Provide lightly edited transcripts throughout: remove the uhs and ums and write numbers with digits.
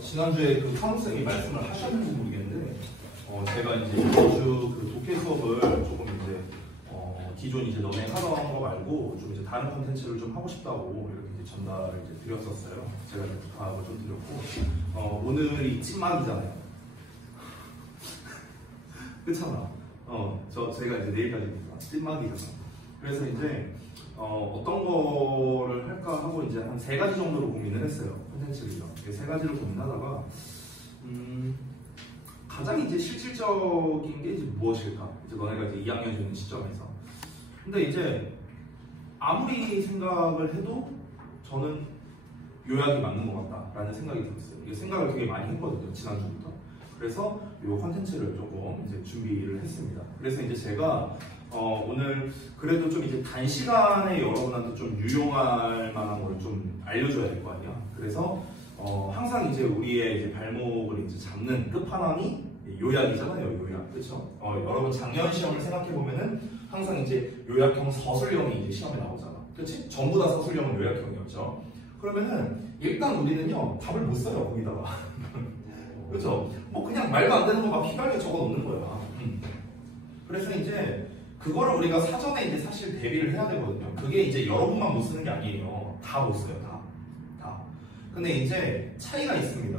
지난주에 그 사무쌤이 말씀을 하셨는지 모르겠는데, 제가 이제 이번 주 그 독해 수업을 조금 이제 기존 이제 너네 하던 거 말고 좀 이제 다른 컨텐츠를 좀 하고 싶다고 이렇게 이제 전달을 이제 드렸었어요. 제가 이제 부탁하고 좀 드렸고, 오늘이 찐막이잖아요. 그렇잖아. 제가 이제 내일까지니까 찐막이잖아. 그래서 이제 어떤 거를 할까 하고 이제 한 3가지 정도로 고민을 했어요. 콘텐츠를요. 3가지를 고민하다가 가장 이제 실질적인 게 이제 무엇일까? 이제 너네가 이제 2학년 되는 시점에서. 근데 이제 아무리 생각을 해도 저는 요약이 맞는 것 같다라는 생각이 들었어요. 이게 생각을 되게 많이 했거든요. 지난주부터. 그래서 이 컨텐츠를 조금 이제 준비를 했습니다. 그래서 이제 제가 오늘 그래도 좀 이제 단시간에 여러분한테 좀 유용할 만한 걸 좀 알려줘야 될 거 아니야. 그래서 항상 이제 우리의 이제 발목을 이제 잡는 끝판왕이 요약이잖아요. 요약. 그렇죠? 여러분 작년 시험을 생각해 보면은 항상 이제 요약형 서술형이 이제 시험에 나오잖아. 그렇지? 전부 다 서술형은 요약형이었죠. 그러면은 일단 우리는요 답을 못 써요 거기다가. 그렇죠? 뭐 그냥 말도 안 되는 거 막 휘발려 적어 놓는 거야. 그래서 이제 그거를 우리가 사전에 이제 사실 대비를 해야 되거든요. 그게 이제 여러분만 못 쓰는 게 아니에요. 다 못 써요. 다. 근데 이제 차이가 있습니다.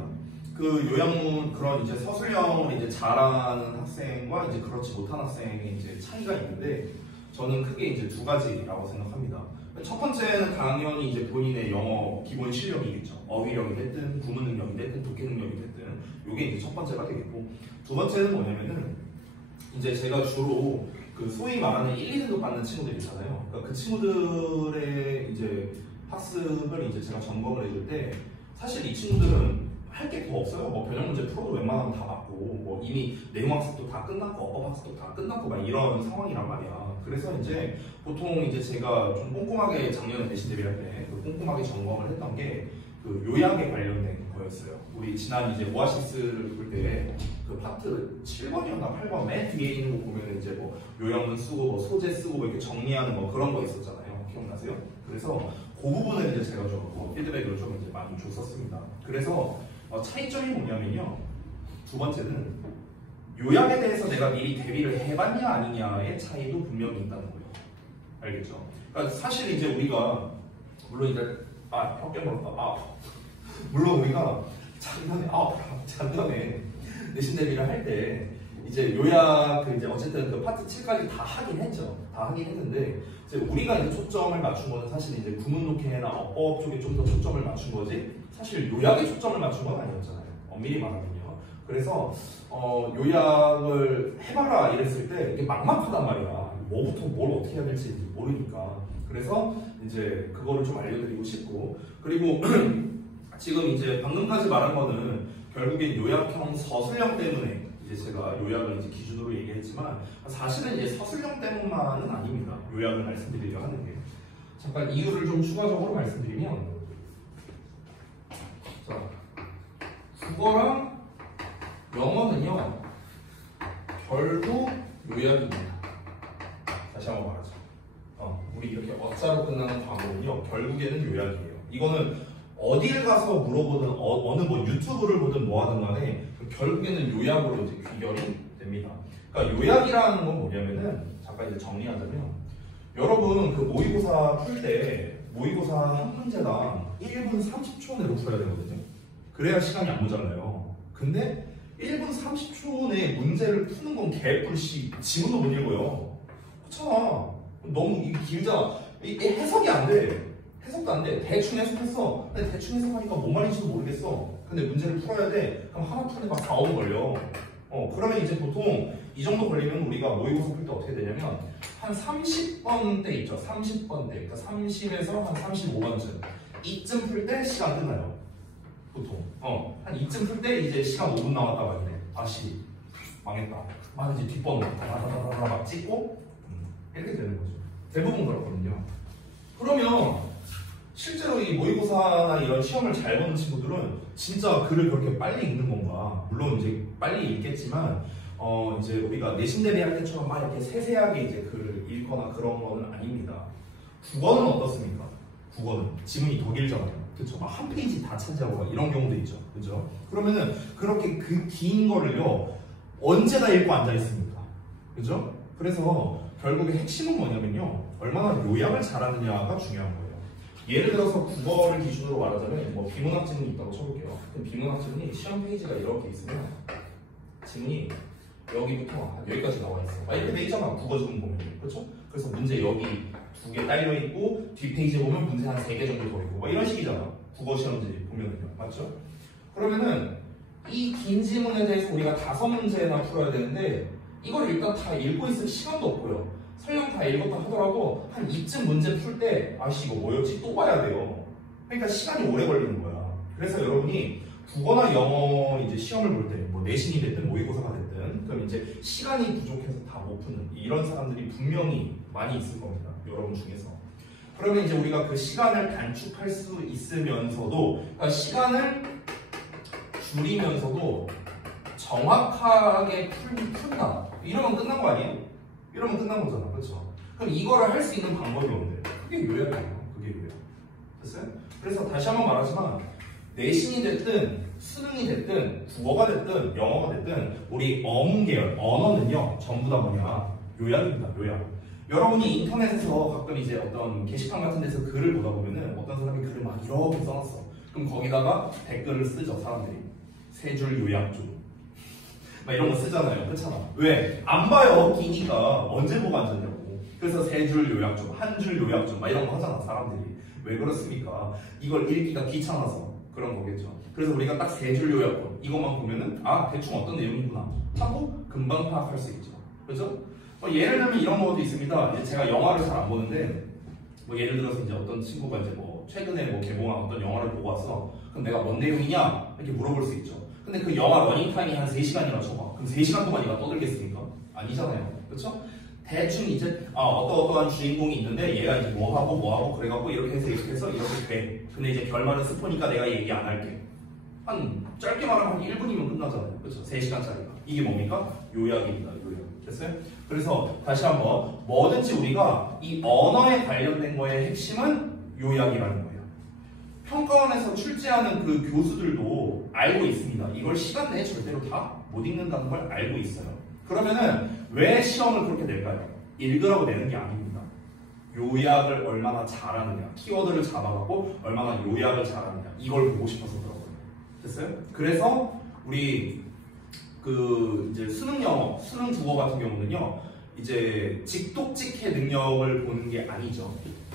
그 요약문 그런 이제 서술형을 이제 잘하는 학생과 이제 그렇지 못한 학생의 이제 차이가 있는데 저는 크게 이제 2가지라고 생각합니다. 첫 번째는 당연히 이제 본인의 영어 기본 실력이겠죠. 어휘력이 됐든 구문 능력이 됐든 독해 능력이 됐든 이게 이제 첫 번째가 되겠고, 두 번째는 뭐냐면은 이제 제가 주로 그 소위 말하는 1, 2등급 받는 친구들 있잖아요. 그러니까 그 친구들의 이제 학습을 이제 제가 점검을 해줄 때 사실 이 친구들은 할 게 더 없어요. 뭐 변형 문제 풀어도 웬만하면 다 맞고, 뭐 이미 내용 학습도 다 끝났고, 어법 학습도 다 끝났고, 막 이런 상황이란 말이야. 그래서 이제 보통 이제 제가 좀 꼼꼼하게 작년에 내신 대비할 때 그 꼼꼼하게 점검을 했던 게 그 요약에 관련된 거였어요. 우리 지난 이제 오아시스를 볼 때 그 파트 7번이었나 8번 맨 뒤에 있는 거 보면 이제 뭐 요약문 쓰고 뭐 소재 쓰고 뭐 이렇게 정리하는 뭐 그런 거 있었잖아요. 기억나세요? 그래서 그 부분을 이제 제가 좀 피드백을 좀 이제 많이 줬었습니다. 그래서 차이점이 뭐냐면요. 두 번째는 요약에 대해서 내가 미리 대비를 해봤냐 아니냐의 차이도 분명히 있다는 거예요. 알겠죠? 그러니까 사실 이제 우리가 물론 이제 물론 우리가 작년에 내신 대비를 할 때 이제 요약 이제 어쨌든 그 파트 7까지 다 하긴 했죠. 다 하긴 했는데 이제 우리가 이제 초점을 맞춘 거는 사실 이제 구문 독해나 어법 쪽에 좀 더 초점을 맞춘 거지 사실 요약에 초점을 맞춘 건 아니었잖아요. 엄밀히 말하면요. 그래서 요약을 해봐라 이랬을 때 이게 막막하단 말이야. 뭐부터 뭘 어떻게 해야 될지 모르니까. 그래서 이제 그거를 좀 알려드리고 싶고, 그리고 지금 이제 방금까지 말한 거는 결국엔 요약형 서술형 때문에 이제 제가 요약을 이제 기준으로 얘기했지만 사실은 이제 서술형 때문만은 아닙니다. 요약을 말씀드리려 하는 게. 잠깐 이유를 좀 추가적으로 말씀드리면, 자, 국어랑 영어는요 결국 요약입니다. 다시 한번 말하죠. 우리 이렇게 어자로 끝나는 과목은요 결국에는 요약이에요. 이거는 어딜 가서 물어보든 어느 뭐 유튜브를 보든 뭐 하든 간에 결국에는 요약으로 이제 귀결이 됩니다. 그러니까 요약이라는 건 뭐냐면은 잠깐 이제 정리하자면, 여러분 그 모의고사 풀 때 모의고사 한 문제당 1분 30초 내로 풀어야 되거든요. 그래야 시간이 안 모자라요. 근데 1분 30초 내에 문제를 푸는 건 개뿔씨 지문도 못 읽어요. 그렇잖아. 너무 이게 길잖아. 이게 해석이 안 돼. 해석도 안 돼. 대충 해석했어. 근데 대충 해석하니까 뭔 말인지도 모르겠어. 근데 문제를 풀어야 돼. 그럼 하나 푸는데 막 4, 5분 걸려. 그러면 이제 보통 이 정도 걸리면 우리가 모의고사 풀 때 어떻게 되냐면 한 30번대 있죠. 30번대. 그러니까 30에서 한 35번쯤. 이쯤 풀 때 시간 끝나요. 보통. 한 이쯤 풀 때 이제 시간 5분 남았다고 하네. 다시 망했다. 이제 뒷번호 막 찍고 이렇게 되는 거죠. 대부분 그렇거든요. 그러면 실제로 이 모의고사나 이런 시험을 잘 보는 친구들은 진짜 글을 그렇게 빨리 읽는 건가? 물론 이제 빨리 읽겠지만 이제 우리가 내신 대비할 때처럼 막 이렇게 세세하게 이제 글을 읽거나 그런 거는 아닙니다. 국어는 어떻습니까? 국어는 지문이 더 길잖아요. 그렇죠? 막 한 페이지 다 차지하고 이런 경우도 있죠. 그렇죠? 그러면은 그렇게 그 긴 거를요 언제나 읽고 앉아 있습니까? 그렇죠? 그래서 결국에 핵심은 뭐냐면요 얼마나 요약을 잘하느냐가 중요한 거예요. 예를 들어서 국어를 기준으로 말하자면 뭐 비문학 지문이 있다고 쳐볼게요. 그럼 비문학 지문이 시험 페이지가 이렇게 있으면 지문이 여기부터 여기까지 나와 있어. 이렇게 돼 있잖아. 국어 지문 보면. 그렇죠? 그래서 문제 여기 2개 딸려 있고 뒷페이지에 보면 문제 한 3개 정도 더 있고 이런 식이잖아. 국어 시험지 보면은요. 맞죠? 그러면은 이 긴 지문에 대해서 우리가 5문제나 풀어야 되는데 이걸 일단 다 읽고 있을 시간도 없고요. 설령 다 읽었다 하더라도 한 이쯤 문제 풀 때 아씨 이거 뭐였지? 또 봐야 돼요. 그러니까 시간이 오래 걸리는 거야. 그래서 여러분이 국어나 영어 이제 시험을 볼 때 뭐 내신이 됐든 모의고사가 됐든 그럼 이제 시간이 부족해서 다 못 푸는 이런 사람들이 분명히 많이 있을 겁니다. 여러분 중에서. 그러면 이제 우리가 그 시간을 단축할 수 있으면서도 그러니까 시간을 줄이면서도 정확하게 푼다. 이러면 끝난 거 아니에요? 이러면 끝난 거잖아. 그렇죠? 그럼 이거를 할 수 있는 방법이 뭔데? 그게 요약이에요. 그게 요약. 됐어요? 그래서 다시 한번 말하지만 내신이 됐든 수능이 됐든 국어가 됐든 영어가 됐든 우리 어문계열, 언어는요 전부 다 뭐냐? 요약입니다. 요약. 여러분이 인터넷에서 가끔 이제 어떤 게시판 같은 데서 글을 보다 보면은 어떤 사람이 글을 막 이렇게 써놨어. 그럼 거기다가 댓글을 쓰죠. 사람들이. 3줄 요약 좀. 막 이런 거 쓰잖아요. 그렇잖아. 왜? 안 봐요. 기니까. 언제 보고 앉았냐고. 그래서 3줄 요약 좀, 1줄 요약 좀, 막 이런 거 하잖아. 사람들이. 왜 그렇습니까? 이걸 읽기가 귀찮아서 그런 거겠죠. 그래서 우리가 딱 3줄 요약본 이것만 보면은 아 대충 어떤 내용이구나 하고 금방 파악할 수 있죠. 그렇죠? 예를 들면 이런 것도 있습니다. 이제 제가 영화를 잘 안 보는데 뭐 예를 들어서 이제 어떤 친구가 이제 뭐 최근에 뭐 개봉한 어떤 영화를 보고 왔어. 그럼 내가 뭔 내용이냐 이렇게 물어볼 수 있죠. 근데 그 영화 러닝타임이 한 3시간이나 쳐봐. 그럼 3시간 동안 얘가 떠들겠습니까? 아니잖아요. 그렇죠? 대충 이제 어떠한 주인공이 있는데 얘가 이제 뭐 하고 그래갖고 이렇게 해서 이렇게 돼. 근데 이제 결말은 스포니까 내가 얘기 안 할게. 한 짧게 말하면 한 1분이면 끝나잖아요. 그렇죠? 3시간짜리가. 이게 뭡니까? 요약입니다. 요약. 됐어요? 그래서 다시 한번 뭐든지 우리가 이 언어에 관련된 거의 핵심은 요약이라는 거예요. 평가원에서 출제하는 그 교수들도 알고 있습니다. 이걸 시간 내에 절대로 다 못 읽는다는 걸 알고 있어요. 그러면은 왜 시험을 그렇게 낼까요? 읽으라고 내는 게 아닙니다. 요약을 얼마나 잘하느냐, 키워드를 잡아갖고 얼마나 요약을 잘하느냐 이걸 보고 싶어서 그러거든요. 됐어요? 그래서 우리 그 이제 수능 영어, 수능 국어 같은 경우는요, 이제 직독직해 능력을 보는 게 아니죠.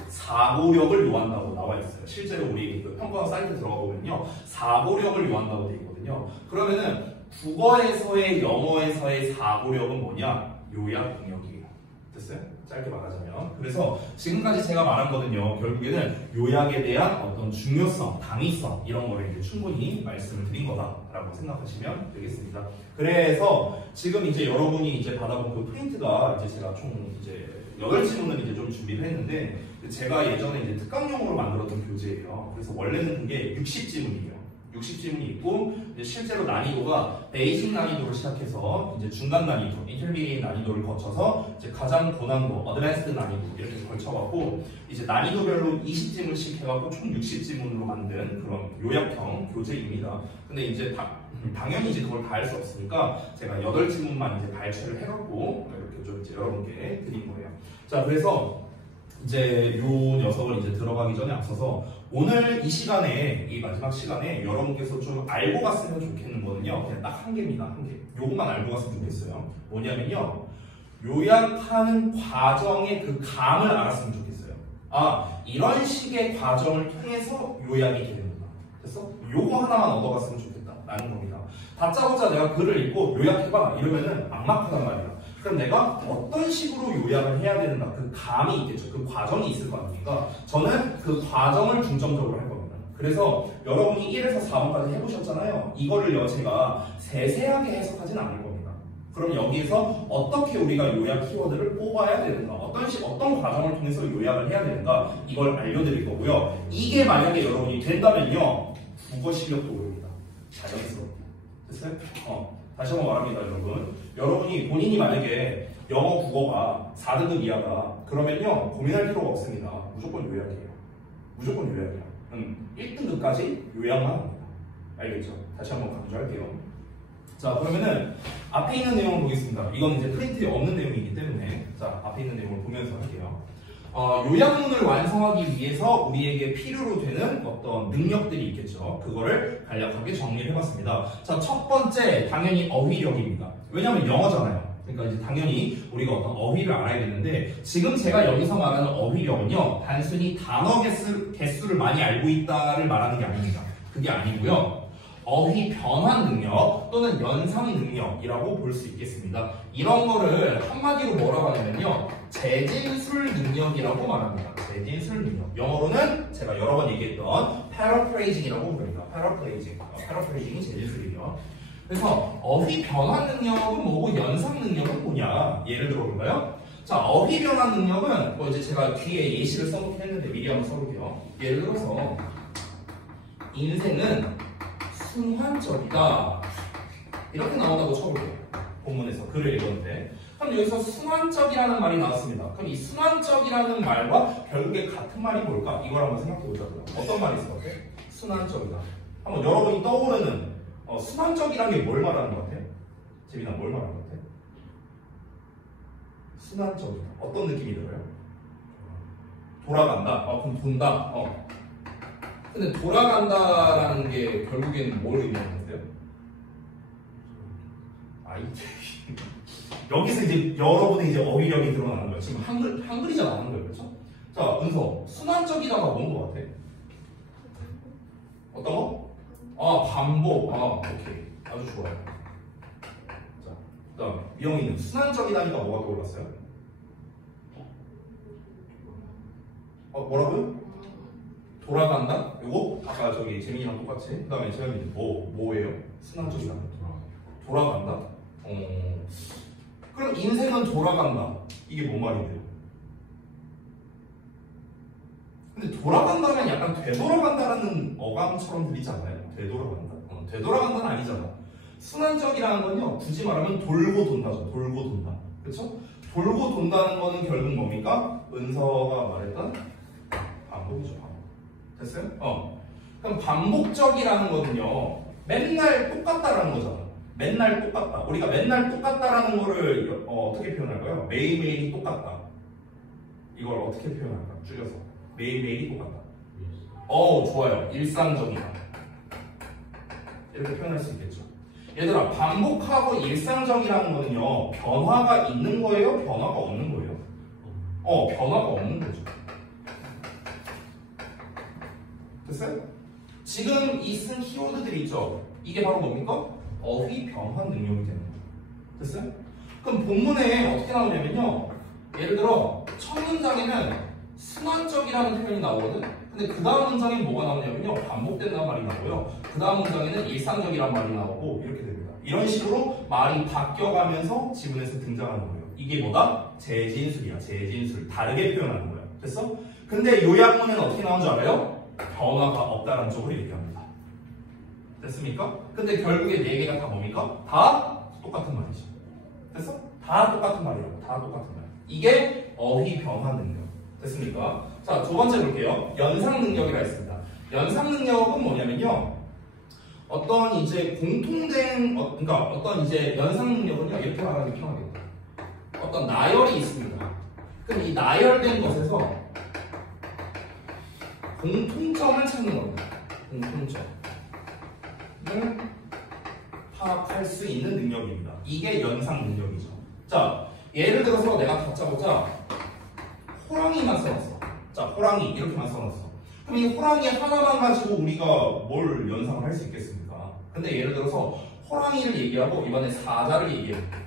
사고력을 요한다고 나와 있어요. 실제로 우리 그 평가원 사이트 들어가 보면요, 사고력을 요한다고 되어 있거든요. 그러면은 국어에서의 영어에서의 사고력은 뭐냐? 요약 능력이에요. 됐어요? 짧게 말하자면. 그래서 지금까지 제가 말한 거는요, 결국에는 요약에 대한 어떤 중요성, 당위성 이런 거를 이제 충분히 말씀을 드린 거다라고 생각하시면 되겠습니다. 그래서 지금 이제 여러분이 이제 받아본 그 프린트가 이제 제가 총 이제 8지문을 이제 좀 준비를 했는데 제가 예전에 이제 특강용으로 만들었던 교재예요. 그래서 원래는 그게 60지문이에요. 60지문이 있고 이제 실제로 난이도가 베이직 난이도로 시작해서 이제 중간 난이도, 인터미디에이트 난이도를 거쳐서 이제 가장 고난도, 어드밴스드 난이도 이렇게 걸쳐갖고 이제 난이도별로 20지문씩 해갖고 총 60지문으로 만든 그런 요약형 교재입니다. 근데 이제 당연히 이제 그걸 다 할 수 없으니까 제가 8지문만 이제 발췌를 해갖고 이렇게 좀 이제 여러분께 드린 거예요. 자, 그래서 이제 요 녀석을 이제 들어가기 전에 앞서서 오늘 이 시간에, 이 마지막 시간에 여러분께서 좀 알고 갔으면 좋겠는 거는요, 그냥 딱 한 개입니다. 한 개. 요것만 알고 갔으면 좋겠어요. 뭐냐면요, 요약하는 과정의 그 감을 알았으면 좋겠어요. 아, 이런 식의 과정을 통해서 요약이 되는구나. 그래서 요거 하나만 얻어갔으면 좋겠다 라는 겁니다. 다짜고짜 내가 글을 읽고 요약해봐 이러면은 막막하단 말이야. 그럼 내가 어떤 식으로 요약을 해야 되는가, 그 감이 있겠죠. 그 과정이 있을 거 아닙니까? 저는 그 과정을 중점적으로 할 겁니다. 그래서 여러분이 1에서 4번까지 해보셨잖아요. 이거를요, 제가 세세하게 해석하진 않을 겁니다. 그럼 여기에서 어떻게 우리가 요약 키워드를 뽑아야 되는가, 어떤 과정을 통해서 요약을 해야 되는가, 이걸 알려드릴 거고요. 이게 만약에 여러분이 된다면요, 국어 실력도 오릅니다. 자연스럽게. 됐어요? 다시 한번 말합니다, 여러분. 여러분이 본인이 만약에 영어, 국어가 4등급 이하다. 그러면요, 고민할 필요가 없습니다. 무조건 요약이에요. 무조건 요약이야. 1등급까지 요약만 합니다. 알겠죠? 다시 한번 강조할게요. 자, 그러면은 앞에 있는 내용을 보겠습니다. 이건 이제 프린트에 없는 내용이기 때문에 자, 앞에 있는 내용을 보면서 할게요. 요약문을 완성하기 위해서 우리에게 필요로 되는 어떤 능력들이 있겠죠. 그거를 간략하게 정리를 해봤습니다. 자, 첫 번째 당연히 어휘력입니다. 왜냐하면 영어잖아요. 그러니까 이제 당연히 우리가 어떤 어휘를 알아야겠는데 지금 제가 여기서 말하는 어휘력은요, 단순히 단어 개수를 많이 알고 있다를 말하는 게 아닙니다. 그게 아니고요. 어휘 변환 능력 또는 연상 능력이라고 볼 수 있겠습니다. 이런 거를 한마디로 뭐라고 하냐면요, 재진술 능력이라고 말합니다. 재진술 능력. 영어로는 제가 여러 번 얘기했던 paraphrasing이라고 부릅니다. paraphrasing이 재진술이죠. 그래서 어휘 변환 능력은 뭐고 연상 능력은 뭐냐? 예를 들어 볼까요? 자, 어휘 변환 능력은 뭐 이제 제가 뒤에 예시를 써놓긴 했는데 미리 한번 써볼게요. 예를 들어서 인생은 순환적이다 이렇게 나온다고 쳐볼게요. 본문에서 글을 읽었는데 그럼 여기서 순환적이라는 말이 나왔습니다. 그럼 이 순환적이라는 말과 결국에 같은 말이 뭘까? 이걸 한번 생각해 보자고요. 어떤 말이 있을 것 같아요? 순환적이다. 한번 여러분이 떠오르는 순환적이라는 게 뭘 말하는 것 같아요? 재민아, 뭘 말하는 것 같아요? 순환적이다. 어떤 느낌이 들어요? 돌아간다. 그럼 돈다. 근데 돌아간다라는 게 결국엔 뭘 의미하는 거예요? 여기서 이제 여러분의 이제 어휘력이 드러나는 거예요. 지금 한글이잖아, 한글. 그렇죠? 자, 은서, 순환적이다가 뭔 것 같아? 어떤 거? 반복. 오케이. 아주 좋아요. 자, 그다음 미영이는 순환적이다니까 뭐가 떠올랐어요? 뭐라고요? 돌아간다? 요거 아까 저기 재민이랑 똑같이. 그다음에 재현이는 뭐예요? 순환적이다. 돌아간다? 그럼 인생은 돌아간다. 이게 뭔 말인데요? 근데 돌아간다면 약간 되돌아간다라는 어감처럼 들리지 않나요? 되돌아간다. 되돌아간다는 아니잖아. 순환적이라는 건요, 굳이 말하면 돌고 돈다죠. 돌고 돈다. 그쵸? 돌고 돈다는 거는 결국 뭡니까? 은서가 말했던 반복이죠. 반복. 됐어요? 그럼 반복적이라는 거는요, 맨날 똑같다라는 거잖아. 맨날 똑같다. 우리가 맨날 똑같다라는 거를 어떻게 표현할까요? 매일매일이 똑같다. 이걸 어떻게 표현할까? 줄여서. 매일매일이 똑같다. 좋아요. 일상적이다. 이렇게 표현할 수 있겠죠. 얘들아, 반복하고 일상적이라는 거는요, 변화가 있는 거예요? 변화가 없는 거예요? 변화가 없는 거죠. 됐어요? 지금 이 쓴 키워드들이 있죠? 이게 바로 뭡니까? 어휘 변환 능력이 되는 거예요. 됐어요? 그럼 본문에 어떻게 나오냐면요, 예를 들어 첫 문장에는 순환적이라는 표현이 나오거든. 근데 그 다음 문장에 뭐가 나오냐면요, 반복된다는 말이 나오고요, 그 다음 문장에는 일상적이라는 말이 나오고 이렇게 됩니다. 이런 식으로 말이 바뀌어가면서 지문에서 등장하는 거예요. 이게 뭐다? 재진술이야. 재진술. 다르게 표현하는 거예요. 됐어? 근데 요약문에는 어떻게 나온 줄 알아요? 변화가 없다라는 쪽으로 얘기합니다. 됐습니까? 근데 결국에 네 개가 다 뭡니까? 다 똑같은 말이죠. 됐어? 다 똑같은 말이라고. 다 똑같은 말. 이게 어휘 변화 능력. 됐습니까? 자, 두 번째 볼게요. 연상 능력이라 했습니다. 연상 능력은 뭐냐면요, 어떤 이제 공통된, 그러니까 어떤 이제 연상 능력은요, 이렇게 말하는 게 편하겠다. 어떤 나열이 있습니다. 그럼 이 나열된 것에서 공통점을 찾는 겁니다. 공통점을 파악할 수 있는 능력입니다. 이게 연상 능력이죠. 자, 예를 들어서 내가 다짜고짜 호랑이만 써놨어. 자, 호랑이 이렇게만 써놨어. 그럼 이 호랑이 하나만 가지고 우리가 뭘 연상을 할 수 있겠습니까? 근데 예를 들어서 호랑이를 얘기하고 이번에 사자를 얘기해볼게요.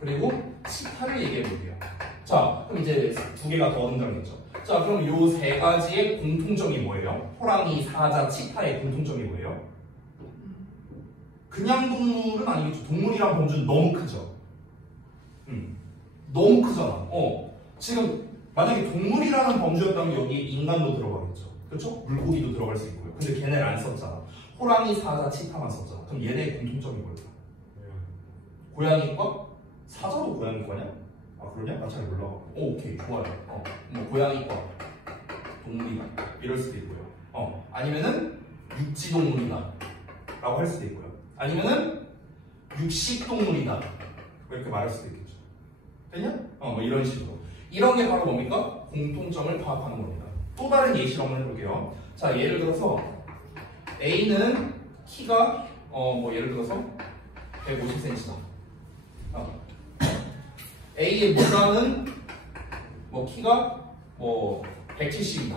그리고 치타를 얘기해볼게요. 자, 그럼 이제 두 개가 더 등장했죠. 자, 그럼 요 세 가지의 공통점이 뭐예요? 호랑이, 사자, 치타의 공통점이 뭐예요? 그냥 동물은 아니겠죠. 동물이란 범주는 너무 크죠. 너무 크잖아. 지금 만약에 동물이라는 범주였다면 여기에 인간도 들어가겠죠. 그렇죠? 물고기도 들어갈 수 있고요. 근데 걔네를 안 썼잖아. 호랑이, 사자, 치타만 썼잖아. 그럼 얘네의 공통점이 뭘까? 고양이과? 사자도 고양이과냐? 아, 그러냐? 나 잘 몰라. 오케이, 좋아요. 뭐 고양이과. 동물이다 이럴 수도 있고요. 아니면은 육지동물이다 라고 할 수도 있고요. 아니면은 육식동물이다 이렇게 말할 수도 있겠죠. 됐냐? 뭐 이런 식으로. 이런 게 바로 뭡니까? 공통점을 파악하는 겁니다. 또 다른 예시를 한번 해볼게요. 자, 예를 들어서 A는 키가 예를 들어서 150cm다. A의 무게는 키가 170이다.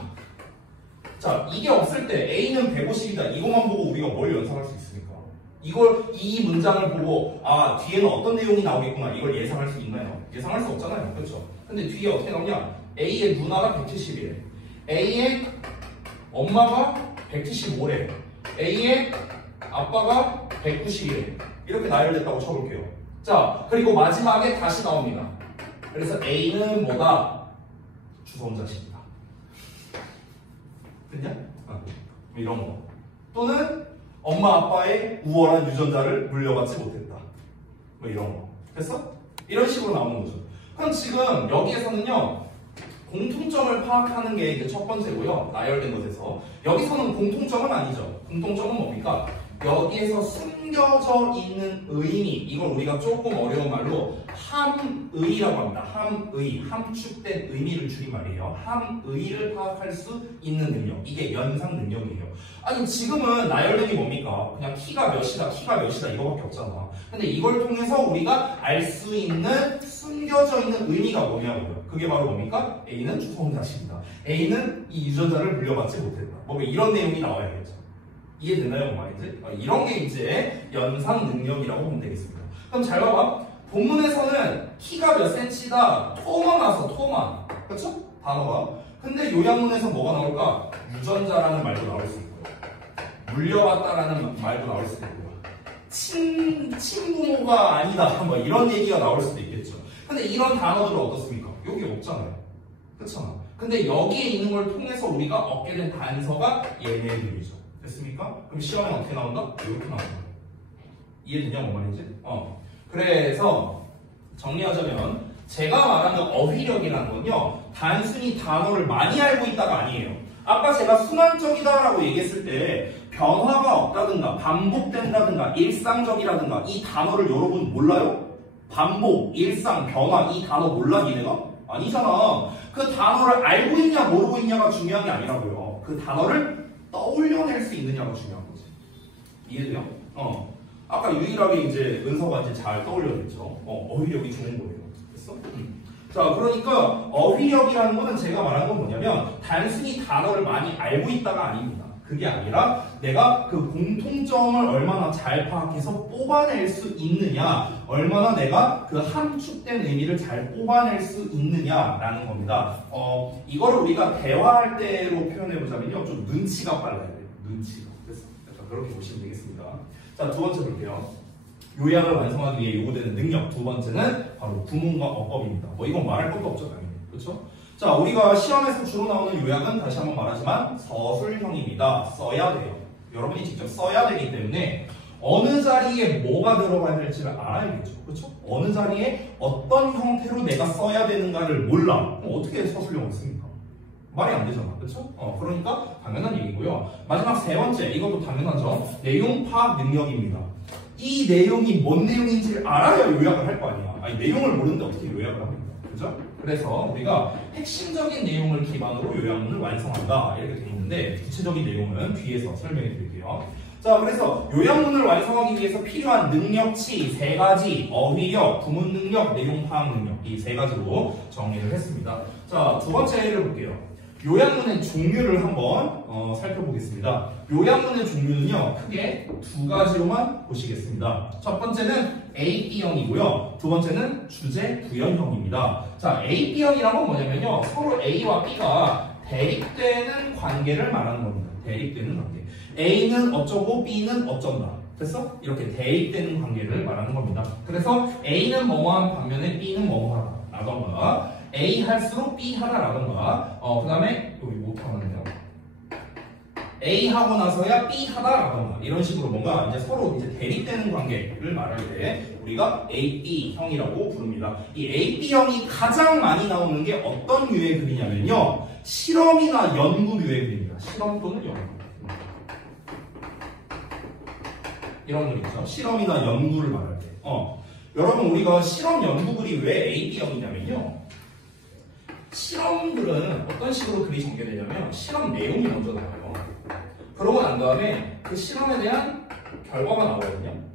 자, 이게 없을 때 A는 150이다. 이것만 보고 우리가 뭘 연상할 수 있습니까? 이 문장을 보고 뒤에는 어떤 내용이 나오겠구나 이걸 예상할 수 있나요? 예상할 수 없잖아요. 그렇죠? 근데 뒤에 어떻게 나오냐? A의 누나가 170이래. A의 엄마가 175래. A의 아빠가 190이래. 이렇게 나열됐다고 쳐볼게요. 자, 그리고 마지막에 다시 나옵니다. 그래서 A는 뭐다? 주성자식이다. 됐냐? 이런 거. 또는 엄마 아빠의 우월한 유전자를 물려받지 못했다. 이런 거. 됐어? 이런 식으로 나오는 거죠. 그럼 지금 여기에서는요, 공통점을 파악하는 게 이제 첫 번째고요. 나열된 것에서. 여기서는 공통점은 아니죠. 공통점은 뭡니까? 여기에서 숨겨져 있는 의미, 이걸 우리가 조금 어려운 말로 함의라고 합니다. 함의, 함축된 의미를 줄임말이에요. 함의를 파악할 수 있는 능력, 이게 연상 능력이에요. 아니 지금은 나열된 게 뭡니까? 그냥 키가 몇이다 이거밖에 없잖아. 근데 이걸 통해서 우리가 알 수 있는 숨겨져 있는 의미가 뭐냐고요. 그게 바로 뭡니까? A는 주성자식이다. A는 이 유전자를 물려받지 못했다. 이런 내용이 나와야겠죠. 이해되나요? 뭔 말인지? 이런 게 이제 연상 능력이라고 보면 되겠습니다. 그럼 잘 봐봐. 본문에서는 키가 몇 센치다 토만 와서 토만. 그렇죠? 단어가. 근데 요약문에서 뭐가 나올까? 유전자라는 말도 나올 수 있고요. 물려받다라는 말도 나올 수도 있고요. 친부모가 아니다. 이런 얘기가 나올 수도 있겠죠. 근데 이런 단어들은 어떻습니까? 여기 없잖아요. 그렇잖아. 근데 여기에 있는 걸 통해서 우리가 얻게 된 단서가 얘네들이죠. 됐습니까? 그럼 시험에 어떻게 나온다? 이렇게 나온다. 이해되냐? 뭔 말인지? 그래서 정리하자면 제가 말하는 어휘력이라는 건요, 단순히 단어를 많이 알고 있다가 아니에요. 아까 제가 순환적이다라고 얘기했을 때 변화가 없다든가 반복된다든가 일상적이라든가 이 단어를 여러분 몰라요? 반복, 일상, 변화 이 단어 몰라 니네가? 아니잖아. 그 단어를 알고 있냐 모르고 있냐가 중요한 게 아니라고요. 그 단어를 떠올려낼 수 있느냐가 중요한 거지. 이해돼요? 아까 유일하게 이제 은서가 이제 잘 떠올려냈죠. 어휘력이 좋은 거예요. 됐어? 자, 그러니까 어휘력이라는 거는 제가 말하는 건 뭐냐면 단순히 단어를 많이 알고 있다가 아닙니다. 그게 아니라 내가 그 공통점을 얼마나 잘 파악해서 뽑아낼 수 있느냐, 얼마나 내가 그 함축된 의미를 잘 뽑아낼 수 있느냐라는 겁니다. 이거를 우리가 대화할 때로 표현해보자면요, 좀 눈치가 빨라야 돼요. 눈치가. 그래서 약간 그렇게 보시면 되겠습니다. 자, 두 번째 볼게요. 요약을 완성하기 위해 요구되는 능력. 두 번째는 바로 구문과 어법입니다. 이건 말할 것도 없죠, 당연히. 그렇죠? 자, 우리가 시험에서 주로 나오는 요약은 다시 한번 말하지만 서술형입니다. 써야 돼요. 여러분이 직접 써야 되기 때문에 어느 자리에 뭐가 들어가야 될지를 알아야겠죠. 그렇죠? 어느 자리에 어떤 형태로 내가 써야 되는가를 몰라. 그럼 어떻게 서술형을 씁니까? 말이 안 되잖아. 그렇죠? 그러니까 당연한 얘기고요. 마지막 세 번째, 이것도 당연하죠. 내용 파악 능력입니다. 이 내용이 뭔 내용인지를 알아야 요약을 할 거 아니야. 아니, 내용을 모르는데 어떻게 요약을 합니까? 그죠? 그래서 우리가 핵심적인 내용을 기반으로 요약문을 완성한다 이렇게 되어 있는데 구체적인 내용은 뒤에서 설명해 드릴게요. 자, 그래서 요약문을 완성하기 위해서 필요한 능력치 세 가지, 어휘력, 구문 능력, 내용 파악 능력 이 세 가지로 정리를 했습니다. 자, 두 번째 예를 볼게요. 요약문의 종류를 한번 살펴보겠습니다. 요약문의 종류는요, 크게 두 가지로만 보시겠습니다. 첫 번째는 A, B형이고요. 두 번째는 주제 구현형입니다. 자, A, B형이란 건 뭐냐면요, 서로 A와 B가 대립되는 관계를 말하는 겁니다. 대립되는 관계. A는 어쩌고 B는 어쩐다. 됐어? 이렇게 대립되는 관계를 말하는 겁니다. 그래서 A는 뭐뭐한 반면에 B는 뭐뭐하다 라던가, A 할수록 B 하다라던가, 그 다음에 여기 못하는데요. A 하고 나서야 B 하다라던가 이런 식으로 뭔가 이제 서로 이제 대립되는 관계를 말할 때 우리가 A, B형이라고 부릅니다. 이 A, B형이 가장 많이 나오는 게 어떤 류의 글이냐면요, 실험이나 연구류의 그림이다. 실험 또는 연구. 이런 그림이죠. 실험이나 연구를 말할 때. 여러분 우리가 실험 연구글이 왜 AB형이냐면요. 실험들은 어떤 식으로 글이 전개되냐면 실험 내용이 먼저 나와요. 그러고 난 다음에 그 실험에 대한 결과가 나오거든요.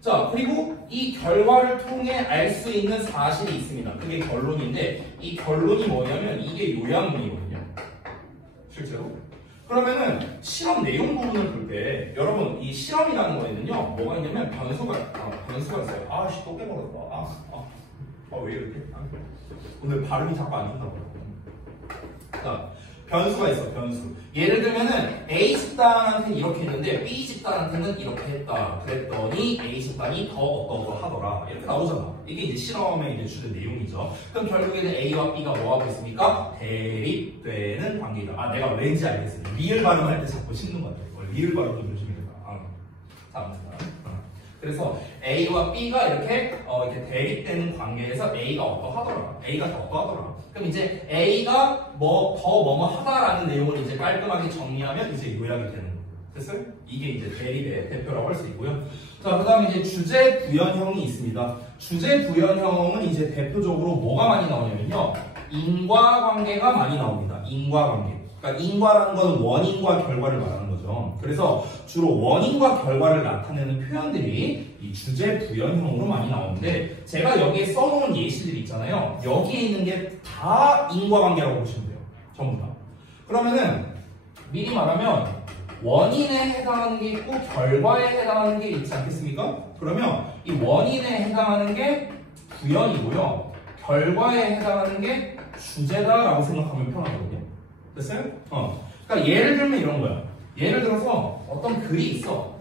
자, 그리고 이 결과를 통해 알 수 있는 사실이 있습니다. 그게 결론인데 이 결론이 뭐냐면 이게 요약문이거든요. 실제로. 그러면은 실험 내용 부분을 볼 때 여러분 이 실험이라는 거에는요 뭐가 있냐면 변수가 있어요. 아씨 또 깨버렸다. 왜 이렇게? 오늘 발음이 자꾸 안 좋나 봐요. 자, 변수가 있어. 변수. 예를 들면은 A 집단한테는 이렇게 했는데 B 집단한테는 이렇게 했다. 그랬더니 A 집단이 더 어떠하더라. 이렇게 나오잖아. 이게 이제 실험의 이제 주된 내용이죠. 그럼 결국에는 A와 B가 뭐 하고 있습니까? 대립되는 관계이다. 내가 왠지 알겠어요. 리을 발음할 때 자꾸 씹는 것 같아요. 리을 발음 좀 조심해야 돼. 아무튼. 그래서 A와 B가 이렇게 대립되는 관계에서 A가 어떠하더라. A가 더 어떠하더라. 그럼 이제 A가 뭐뭐 하다라는 내용을 이제 깔끔하게 정리하면 이제 요약이 되는 거예요. 됐어요? 이게 이제 대립의 대표라고 할 수 있고요. 자, 그 다음에 이제 주제 부연형이 있습니다. 주제 부연형은 이제 대표적으로 뭐가 많이 나오냐면요. 인과관계가 많이 나옵니다. 인과관계. 그러니까 인과라는 건 원인과 결과를 말하는 거죠. 그래서 주로 원인과 결과를 나타내는 표현들이 이 주제 부연형으로 많이 나오는데 제가 여기에 써놓은 예시들이 있잖아요. 여기에 있는 게 다 인과관계라고 보시면 돼요. 전부 다. 그러면은 미리 말하면 원인에 해당하는 게 있고 결과에 해당하는 게 있지 않겠습니까? 그러면 이 원인에 해당하는 게 부연이고요. 결과에 해당하는 게 주제다라고 생각하면 편하거든요. 됐어요? 그러니까 예를 들면 이런 거야. 예를 들어서 어떤 글이 있어.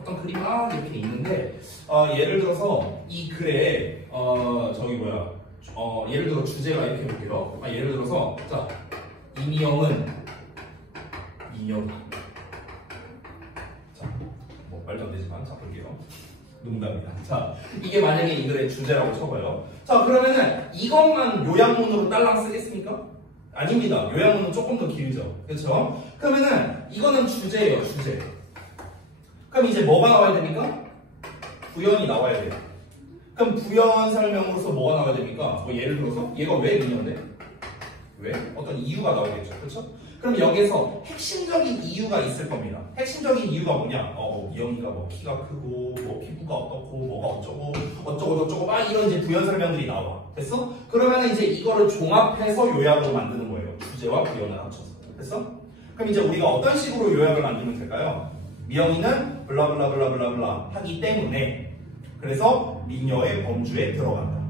어떤 글이 막 이렇게 있는데 예를 들어서 이 글에 예를 들어 주제가 이렇게 볼게요. 예를 들어서 자 이미영은 인형이 자 뭐 말도 안 되지만 자 볼게요. 농담이야. 자 이게 만약에 이 글의 주제라고 쳐봐요. 자 그러면은 이것만 요약문으로 딸랑 쓰겠습니까? 아닙니다. 요약문은 조금 더 길죠. 그렇죠? 그러면은 이거는 주제예요. 주제. 그럼 이제 뭐가 나와야 됩니까? 부연이 나와야 돼요. 그럼 부연 설명으로서 뭐가 나와야 됩니까? 예를 들어서 얘가 왜 미녀인데? 왜? 어떤 이유가 나오겠죠. 그렇죠? 그럼 여기서 핵심적인 이유가 있을 겁니다. 핵심적인 이유가 뭐냐? 미영이가 뭐 키가 크고 뭐 피부가 어떻고 뭐가 어쩌고 저쩌고 막 이런 이제 부연 설명들이 나와. 됐어? 그러면 이제 이거를 종합해서 요약으로 만드는 거예요. 주제와 부연을 합쳐서. 됐어? 그럼 이제 우리가 어떤 식으로 요약을 만들면 될까요? 미영이는 블라블라블라블라블라 하기 때문에 그래서 미녀의 범주에 들어간다.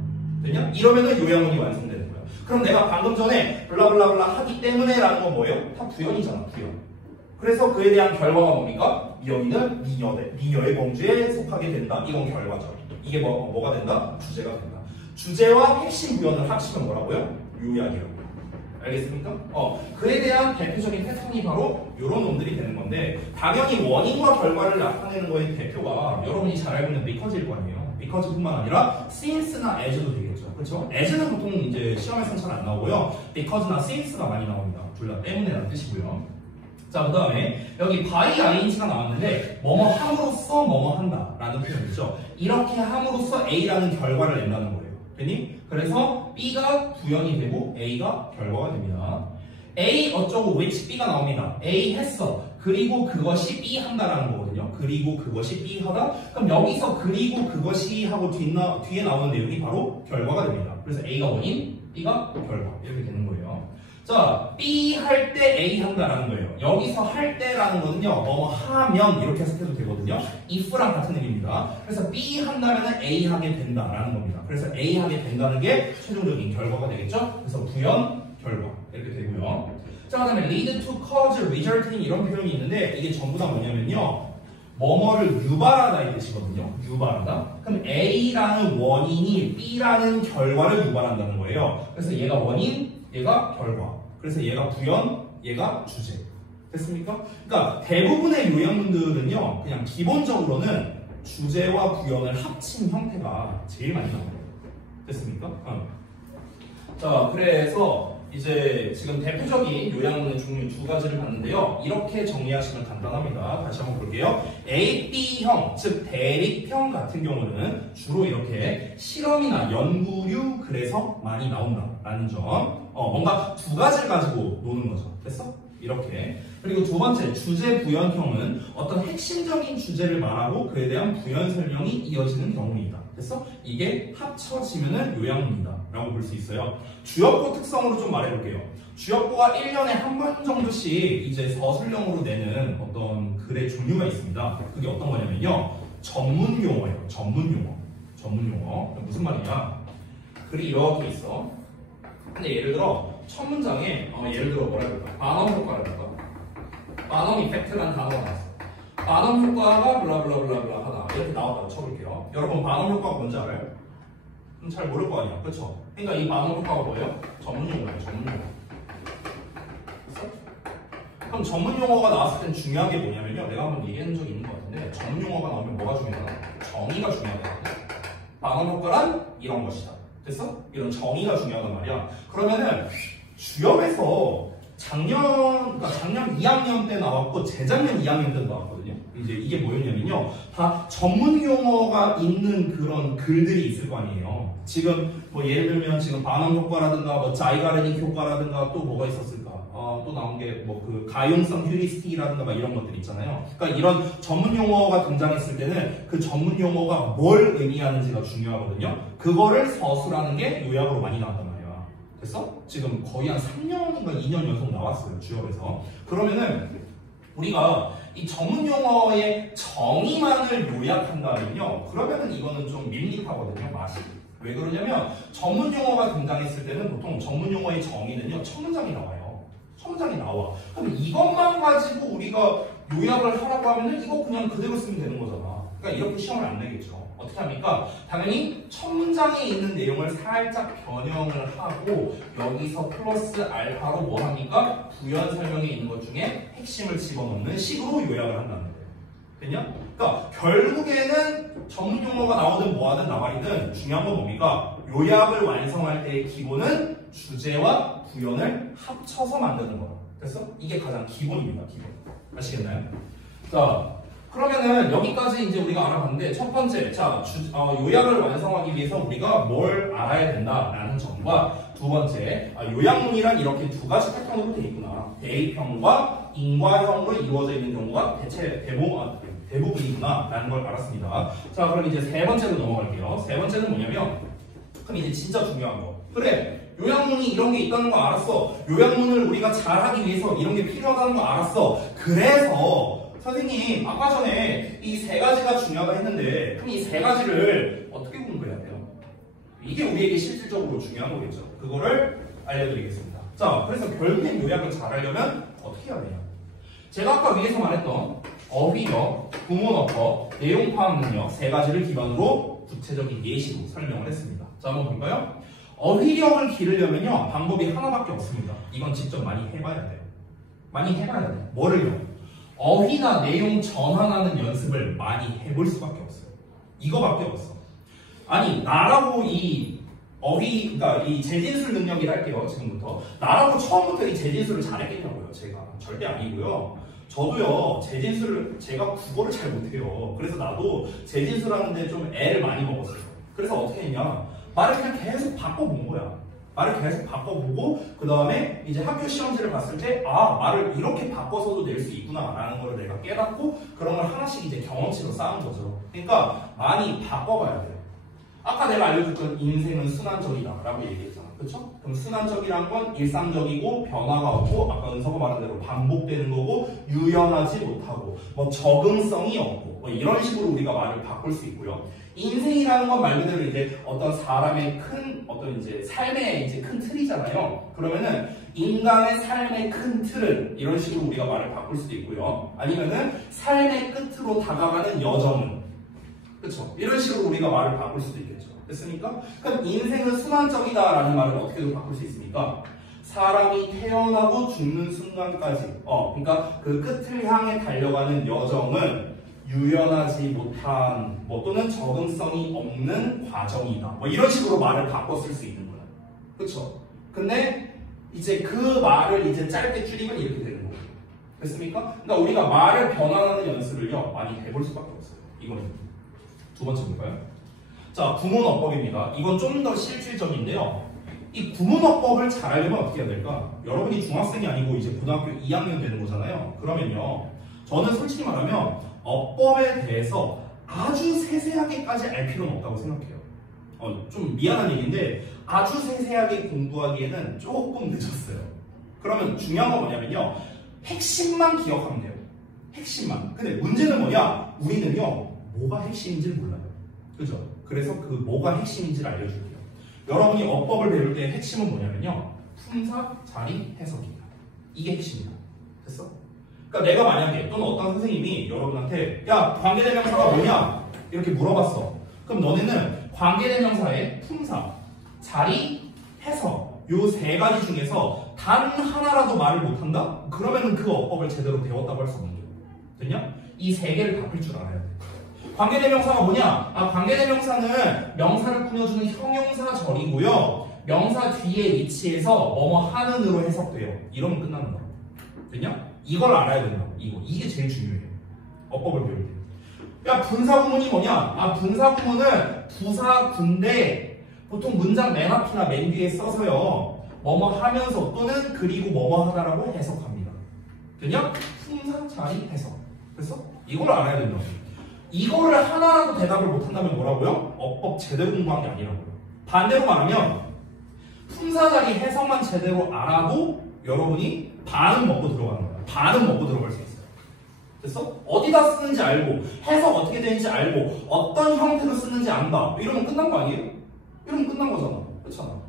되냐? 이러면은 요약문이 완성되는 거야. 그럼 내가 방금 전에 블라블라블라 하기 때문에 라는 건 뭐예요? 다 부연이잖아. 부연. 그래서 그에 대한 결과가 뭡니까? 미영이는 미녀의 범주에 속하게 된다. 이건 결과죠. 이게 뭐가 된다? 주제가 된다. 주제와 핵심 부연을 합치면 뭐라고요? 요약이라고. 알겠습니까? 그에 대한 대표적인 패턴이 바로 이런 놈들이 되는 건데 당연히 원인과 결과를 나타내는 거의 대표가 여러분이 잘 알고 있는 비커즈일 거 아니에요. 비커즈뿐만 아니라 since나 as도 되겠죠. 그렇죠? as는 보통 이제 시험에서는 잘 안 나오고요. because나 since가 많이 나옵니다. 둘 다 때문에라는 뜻이고요. 자, 그 다음에 여기 by ing가 나왔는데 뭐뭐 함으로써 뭐뭐 한다 라는 표현이죠. 이렇게 함으로써 A라는 결과를 낸다는 거예요. 됐니? 그래서 B가 부연이 되고 A가 결과가 됩니다. A 어쩌고 which B가 나옵니다. A 했어. 그리고 그것이 B 한다라는 거거든요. 그리고 그것이 B 하다. 그럼 여기서 그리고 그것이 하고 뒤에 나오는 내용이 바로 결과가 됩니다. 그래서 A가 원인, B가 결과 이렇게 되는 거예요. 자, B 할 때 A 한다라는 거예요. 여기서 할 때라는 거는요, 뭐 하면 이렇게 해석해도 되거든요. if랑 같은 의미입니다. 그래서 B 한다면 A 하게 된다라는 겁니다. 그래서 A 하게 된다는 게 최종적인 결과가 되겠죠. 그래서 부연, 결과 이렇게 되고요. 자, 그 다음에 lead to cause, result in 이런 표현이 있는데 이게 전부 다 뭐냐면요. 뭐뭐를 유발하다 이 뜻이거든요. 유발하다. 그럼 A라는 원인이 B라는 결과를 유발한다는 거예요. 그래서 얘가 원인, 얘가 결과. 그래서 얘가 부연, 얘가 주제. 됐습니까? 그러니까 대부분의 요약문들은요. 그냥 기본적으로는 주제와 부연을 합친 형태가 제일 많이 나와요. 됐습니까? 자, 그래서 이제 지금 대표적인 요양문의 종류 두 가지를 봤는데요. 이렇게 정리하시면 간단합니다. 다시 한번 볼게요. A, B형, 즉 대립형 같은 경우는 주로 이렇게 실험이나 연구류 글에서 많이 나온다라는 점. 뭔가 두 가지를 가지고 노는 거죠. 됐어? 이렇게. 그리고 두 번째, 주제 부연형은 어떤 핵심적인 주제를 말하고 그에 대한 부연 설명이 이어지는 경우입니다. 됐어? 이게 합쳐지면은 요양문이다 라고 볼 수 있어요. 주역보 특성으로 좀 말해볼게요. 주역보가 1년에 한 번 정도씩 이제 서술형으로 내는 어떤 글의 종류가 있습니다. 그게 어떤 거냐면요. 전문 용어예요. 전문 용어. 전문 용어. 무슨 말이냐? 글이 이렇게 있어. 근데 예를 들어 첫 문장에 예를 들어 뭐라 그럴까? 반음 효과를 할까? 반음 이펙트라는 단어가 나왔어. 반음 효과가 블라블라블라블라 하다 이렇게 나왔다고 쳐볼게요. 여러분 반음 효과가 뭔지 알아요? 잘 모를 거 아니야, 그렇죠? 그러니까 이 반음 효과가 뭐예요? 전문 용어예요, 전문 용어. 됐어? 그럼 전문 용어가 나왔을 땐 중요한 게 뭐냐면요. 내가 한번 얘기한 적이 있는 것 같은데 전문 용어가 나오면 뭐가 중요하다? 정의가 중요하다. 반음 효과란 이런 것이다. 됐어? 이런 정의가 중요하단 말이야. 그러면은 주역에서 작년 2학년 때 나왔고 재작년 2학년 때도 나왔거든요. 이제 이게 뭐였냐면요. 다 전문 용어가 있는 그런 글들이 있을 거 아니에요. 지금 뭐 예를 들면 지금 반응 효과라든가 뭐 자이가르닉 효과라든가 또 뭐가 있었을까? 또 나온 게 뭐 그 가용성 휴리스틱이라든가 막 이런 것들 있잖아요. 그러니까 이런 전문 용어가 등장했을 때는 그 전문 용어가 뭘 의미하는지가 중요하거든요. 그거를 서술하는 게 요약으로 많이 나왔단 말이야. 됐어? 지금 거의 한 3년인가 2년 연속 나왔어요. 주역에서. 그러면은 우리가 이 전문 용어의 정의만을 요약한다면요. 그러면은 이거는 좀 밋밋하거든요. 맛이. 왜 그러냐면 전문 용어가 등장했을 때는 보통 전문 용어의 정의는요. 첫 문장이 나와요. 첫 문장이 나와. 그럼 이것만 가지고 우리가 요약을 하라고 하면은 이거 그냥 그대로 쓰면 되는 거잖아. 그러니까 이렇게 시험을 안 내겠죠. 어떻게 합니까? 당연히 첫 문장에 있는 내용을 살짝 변형을 하고 여기서 플러스 알파로 뭐 합니까? 부연 설명에 있는 것 중에 핵심을 집어넣는 식으로 요약을 한다는 거예요. 됐냐? 그러니까 결국에는 전문 용어가 나오든 뭐하든 나발이든 중요한 건 뭡니까? 요약을 완성할 때의 기본은 주제와 부연을 합쳐서 만드는 거다. 됐어? 이게 가장 기본입니다. 기본. 아시겠나요? 자, 그러면은 여기까지 이제 우리가 알아봤는데 첫 번째, 자, 요약을 완성하기 위해서 우리가 뭘 알아야 된다라는 점과 두 번째, 요약문이란 이렇게 두 가지 패턴으로 되어 있구나. 대입형과 인과형으로 이루어져 있는 경우가 대부분이구나라는 걸 알았습니다. 자, 그럼 이제 세 번째로 넘어갈게요. 세 번째는 뭐냐면, 그럼 이제 진짜 중요한 거. 그래, 요약문이 이런 게 있다는 거 알았어. 요약문을 우리가 잘하기 위해서 이런 게 필요하다는 거 알았어. 그래서 선생님, 아까 전에 이 세 가지가 중요하다 했는데 그럼 이 세 가지를 어떻게 공부해야 돼요? 이게 우리에게 실질적으로 중요한 거겠죠. 그거를 알려드리겠습니다. 자, 그래서 결국엔 요약을 잘하려면 어떻게 해야 돼요? 제가 아까 위에서 말했던 어휘력, 구문어법, 내용 파악 능력 세 가지를 기반으로 구체적인 예시로 설명을 했습니다. 자, 한번 볼까요? 어휘력을 기르려면요 방법이 하나밖에 없습니다. 이건 직접 많이 해봐야 돼요. 많이 해봐야 돼요. 뭐를요? 어휘나 내용 전환하는 연습을 많이 해볼 수밖에 없어요. 이거밖에 없어. 아니 나라고 이 어휘, 그러니까 이 재진술 능력이라 할게요. 지금부터 나라고 처음부터 이 재진술을 잘했겠냐고요. 제가 절대 아니고요. 저도요 재진술을 제가 국어를 잘 못해요. 그래서 나도 재진술 하는데 좀 애를 많이 먹었어요. 그래서 어떻게 했냐, 말을 그냥 계속 바꿔본 거야. 말을 계속 바꿔보고 그 다음에 이제 학교 시험지를 봤을 때 말을 이렇게 바꿔서도 낼 수 있구나 라는 걸 내가 깨닫고 그런 걸 하나씩 이제 경험치로 쌓은 거죠. 그러니까 많이 바꿔봐야 돼요. 아까 내가 알려줬던 인생은 순환적이다 라고 얘기했잖아. 그쵸? 그럼 순환적이란 건 일상적이고 변화가 없고 아까 은서가 말한 대로 반복되는 거고 유연하지 못하고 뭐 적응성이 없고 뭐 이런 식으로 우리가 말을 바꿀 수 있고요. 인생이라는 건 말 그대로 이제 어떤 사람의 큰 어떤 이제 삶의 이제 큰 틀이잖아요. 그러면은 인간의 삶의 큰 틀은 이런 식으로 우리가 말을 바꿀 수도 있고요. 아니면은 삶의 끝으로 다가가는 여정은, 그렇죠? 이런 식으로 우리가 말을 바꿀 수도 있겠죠. 됐습니까? 그럼 인생은 순환적이다라는 말을 어떻게 바꿀 수 있습니까? 사람이 태어나고 죽는 순간까지, 그러니까 그 끝을 향해 달려가는 여정은 유연하지 못한 뭐 또는 적응성이 없는 과정이다. 뭐 이런 식으로 말을 바꿔 쓸 수 있는 거야. 그렇죠? 근데 이제 그 말을 이제 짧게 줄이면 이렇게 되는 거예요. 됐습니까? 그러니까 우리가 말을 변환하는 연습을요 많이 해볼 수밖에 없어요. 이거는 두 번째 볼까요? 자, 구문어법입니다. 이건 좀 더 실질적인데요. 이 구문어법을 잘 알려면 어떻게 해야 될까? 여러분이 중학생이 아니고 이제 고등학교 2학년 되는 거잖아요. 그러면요, 저는 솔직히 말하면 어법에 대해서 아주 세세하게까지 알 필요는 없다고 생각해요. 좀 미안한 얘기인데 아주 세세하게 공부하기에는 조금 늦었어요. 그러면 중요한 건 뭐냐면요, 핵심만 기억하면 돼요. 핵심만. 근데 문제는 뭐냐? 우리는요 뭐가 핵심인지를 몰라요. 그죠? 그래서 그 뭐가 핵심인지를 알려줄게요. 여러분이 어법을 배울 때 핵심은 뭐냐면요, 품사, 자리, 해석입니다. 이게 핵심이다. 됐어? 그러니까 내가 만약에 또는 어떤 선생님이 여러분한테 야, 관계대명사가 뭐냐? 이렇게 물어봤어. 그럼 너네는 관계대명사의 품사, 자리, 해석 요 세 가지 중에서 단 하나라도 말을 못한다? 그러면은 그 어법을 제대로 배웠다고 할 수 없는 거예요. 됐냐? 이 세 개를 다 풀 줄 알아야 돼. 관계대명사가 뭐냐? 관계대명사는 명사를 꾸며주는 형용사절이고요. 명사 뒤에 위치해서 뭐뭐 하는으로 해석돼요. 이러면 끝나는 거예요. 됐냐? 이걸 알아야 된다고. 이게 제일 중요해요. 어법을 배울 때. 야, 분사구문이 뭐냐? 분사구문은 부사구인데 보통 문장 맨 앞이나 맨 뒤에 써서요, 뭐뭐 하면서 또는 그리고 뭐뭐 하다라고 해석합니다. 됐냐? 품사, 자리, 해석. 그래서 이걸 알아야 된다고. 이거를 하나라도 대답을 못한다면 뭐라고요? 어법 제대로 공부한 게 아니라고요. 반대로 말하면 품사, 자리, 해석만 제대로 알아도 여러분이 반은 먹고 들어가는 거야. 반은 먹고 들어갈 수 있어요. 됐어? 어디다 쓰는지 알고, 해석 어떻게 되는지 알고, 어떤 형태로 쓰는지 안다. 이러면 끝난 거 아니에요? 이러면 끝난 거잖아. 그렇잖아.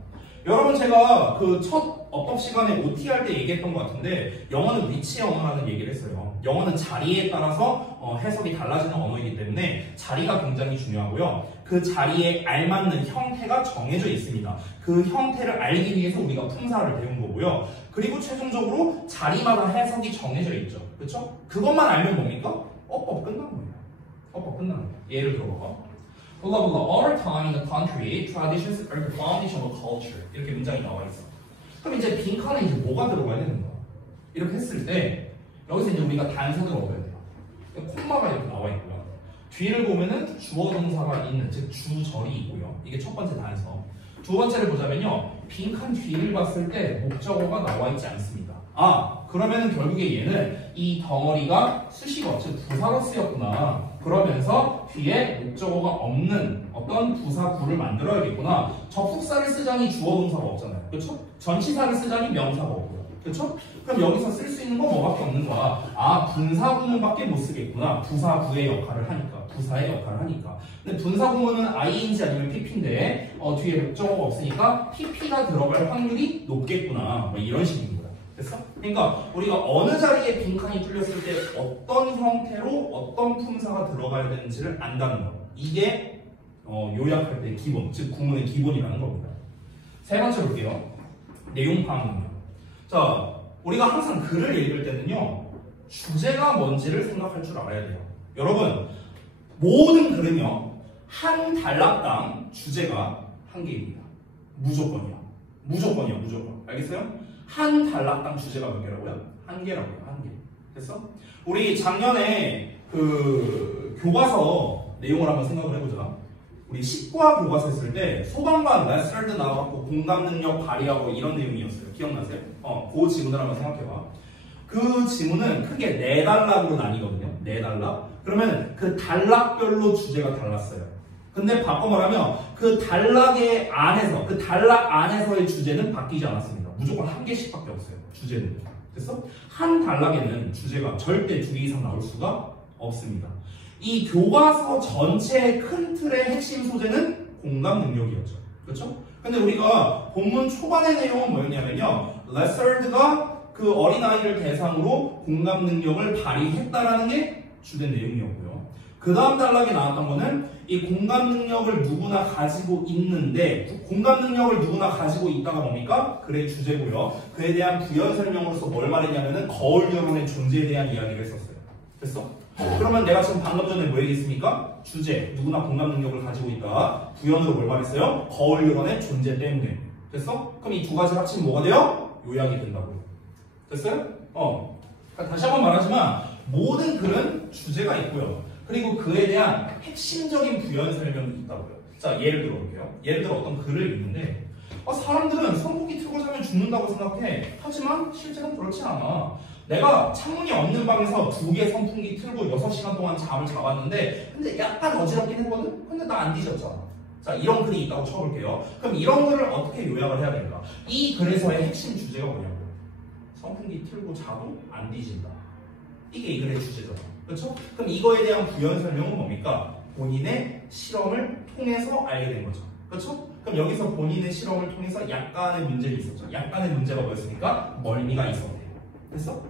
여러분, 제가 그 첫 어법 시간에 OT 할 때 얘기했던 것 같은데, 영어는 위치 언어라는 얘기를 했어요. 영어는 자리에 따라서 해석이 달라지는 언어이기 때문에 자리가 굉장히 중요하고요. 그 자리에 알맞는 형태가 정해져 있습니다. 그 형태를 알기 위해서 우리가 품사를 배운 거고요. 그리고 최종적으로 자리마다 해석이 정해져 있죠. 그렇죠? 그것만 알면 뭡니까? 어법 끝난 거예요. 어법 끝난 거예요. 예를 들어봐. blah blah blah. All time in the country, traditions are the foundation of culture. 이렇게 문장이 나와 있어. 그럼 이제 빈칸에 이제 뭐가 들어가야 되는 거야? 이렇게 했을 때 여기서 이제 우리가 단서를 얻어야 돼요. 콤마가 이렇게 나와 있고요. 뒤를 보면은 주어 동사가 있는, 즉 주절이 있고요. 이게 첫 번째 단서. 두 번째를 보자면요, 빈칸 뒤를 봤을 때 목적어가 나와 있지 않습니다. 그러면은 결국에 얘는 이 덩어리가 수식어, 즉 부사로 쓰였구나. 그러면서 뒤에 목적어가 없는 어떤 부사구를 만들어야겠구나. 접속사를 쓰자니 주어 동사가 없잖아요. 그렇죠? 전치사를 쓰자니 명사가 없고요. 그렇죠? 그럼 여기서 쓸 수 있는 건 뭐밖에 없는 거야? 분사구문밖에 못 쓰겠구나. 부사구의 역할을 하니까. 부사의 역할을 하니까. 근데 분사구문은 ing 아니면 pp인데 뒤에 목적어가 없으니까 pp가 들어갈 확률이 높겠구나. 뭐 이런 식인 거야. 됐어? 그러니까 우리가 어느 자리에 빈칸이 뚫렸을 때 어떤 형태로 어떤 품사가 들어가야 되는지를 안다는 거. 이게 요약할 때 기본, 즉 구문의 기본이라는 겁니다. 세 번째 볼게요. 내용 파악 능력. 자, 우리가 항상 글을 읽을 때는요, 주제가 뭔지를 생각할 줄 알아야 돼요. 여러분, 모든 글은요, 한 단락당 주제가 한 개입니다. 무조건이야. 무조건이야, 무조건. 알겠어요? 한 단락당 주제가 몇 개라고요? 한 개라고요, 한 개. 됐어? 우리 작년에 그 교과서 내용을 한번 생각을 해보자. 우리 식과 교과서 했을 때 소방관 레스럴드 나와갖고 공감 능력 발휘하고 이런 내용이었어요. 기억나세요? 그 지문을 한번 생각해봐. 그 지문은 크게 4단락으로 나뉘거든요. 4단락. 그러면 그 단락별로 주제가 달랐어요. 근데 바꿔 말하면 그 단락의 안에서, 그 단락 안에서의 주제는 바뀌지 않았습니다. 무조건 한 개씩밖에 없어요. 주제는. 됐어? 한 단락에는 주제가 절대 2개 이상 나올 수가 없습니다. 이 교과서 전체의 큰 틀의 핵심 소재는 공감 능력이었죠. 그렇죠? 근데 우리가 본문 초반의 내용은 뭐였냐면요, 레서드가 그 어린아이를 대상으로 공감 능력을 발휘했다라는 게 주된 내용이었고요. 그 다음 단락에 나왔던 거는 이 공감 능력을 누구나 가지고 있는데, 공감 능력을 누구나 가지고 있다가 뭡니까? 글의 주제고요. 그에 대한 부연 설명으로서 뭘 말했냐면은 거울 여론의 존재에 대한 이야기를 했었어요. 됐어? 그러면 내가 지금 방금 전에 뭐 얘기했습니까? 주제, 누구나 공감 능력을 가지고 있다. 부연으로 뭘 말했어요? 거울 여론의 존재 때문에. 됐어? 그럼 이 두 가지 합치면 뭐가 돼요? 요약이 된다고요. 됐어요? 그러니까 다시 한번 말하지만 모든 글은 주제가 있고요. 그리고 그에 대한 핵심적인 부연 설명이 있다고요. 자, 예를 들어볼게요. 예를 들어 어떤 글을 읽는데 사람들은 선풍기 틀고 자면 죽는다고 생각해. 하지만 실제로는 그렇지 않아. 내가 창문이 없는 방에서 2개 선풍기 틀고 6시간 동안 잠을 자봤는데 근데 약간 어지럽긴 했거든? 근데 나 안 뒤졌잖아. 자, 이런 글이 있다고 쳐볼게요. 그럼 이런 글을 어떻게 요약을 해야 될까? 이 글에서의 핵심 주제가 뭐냐고. 선풍기 틀고 자도 안 뒤진다. 이게 이 글의 주제잖아. 그렇죠? 그럼 이거에 대한 부연 설명은 뭡니까? 본인의 실험을 통해서 알게 된 거죠. 그렇죠? 그럼 여기서 본인의 실험을 통해서 약간의 문제가 있었죠. 약간의 문제가 뭐였습니까? 멀미가 있었대요. 됐어?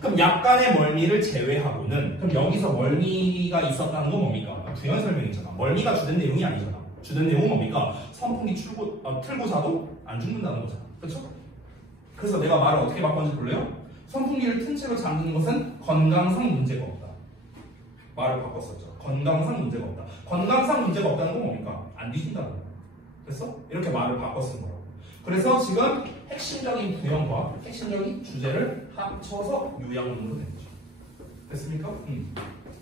그럼 약간의 멀미를 제외하고는 그럼 여기서 멀미가 있었다는 건 뭡니까? 부연 설명이잖아. 멀미가 주된 내용이 아니잖아. 주된 내용은 뭡니까? 선풍기 틀고 자도 안 죽는다는 거잖아. 그렇죠? 그래서 내가 말을 어떻게 바꿨는지 볼래요? 선풍기를 튼 채로 잠드는 것은 건강상 문제가 없다. 말을 바꿨었죠. 건강상 문제가 없다. 건강상 문제가 없다는 건 뭡니까? 안 뒤진다는 거야. 됐어? 이렇게 말을 바꿔 쓴 거라고. 그래서 지금 핵심적인 부연과 핵심적인 주제를 합쳐서 요약문으로 된 거죠. 됐습니까?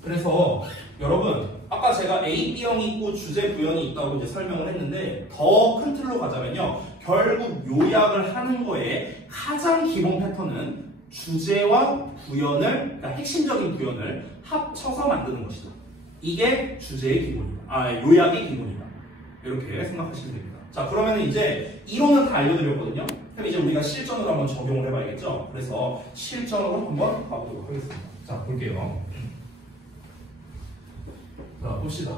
그래서 여러분 아까 제가 A, B형이 있고 주제 부연이 있다고 이제 설명을 했는데 더 큰 틀로 가자면요. 결국 요약을 하는 거에 가장 기본 패턴은 주제와 부연을, 그러니까 핵심적인 부연을 합쳐서 만드는 것이다. 이게 주제의 기본이다. 요약의 기본이다. 이렇게 생각하시면 됩니다. 자, 그러면 이제 이론은 다 알려드렸거든요. 그럼 이제 우리가 실전으로 한번 적용을 해봐야겠죠. 그래서 실전으로 한번 가보도록 하겠습니다. 자, 볼게요. 자, 봅시다.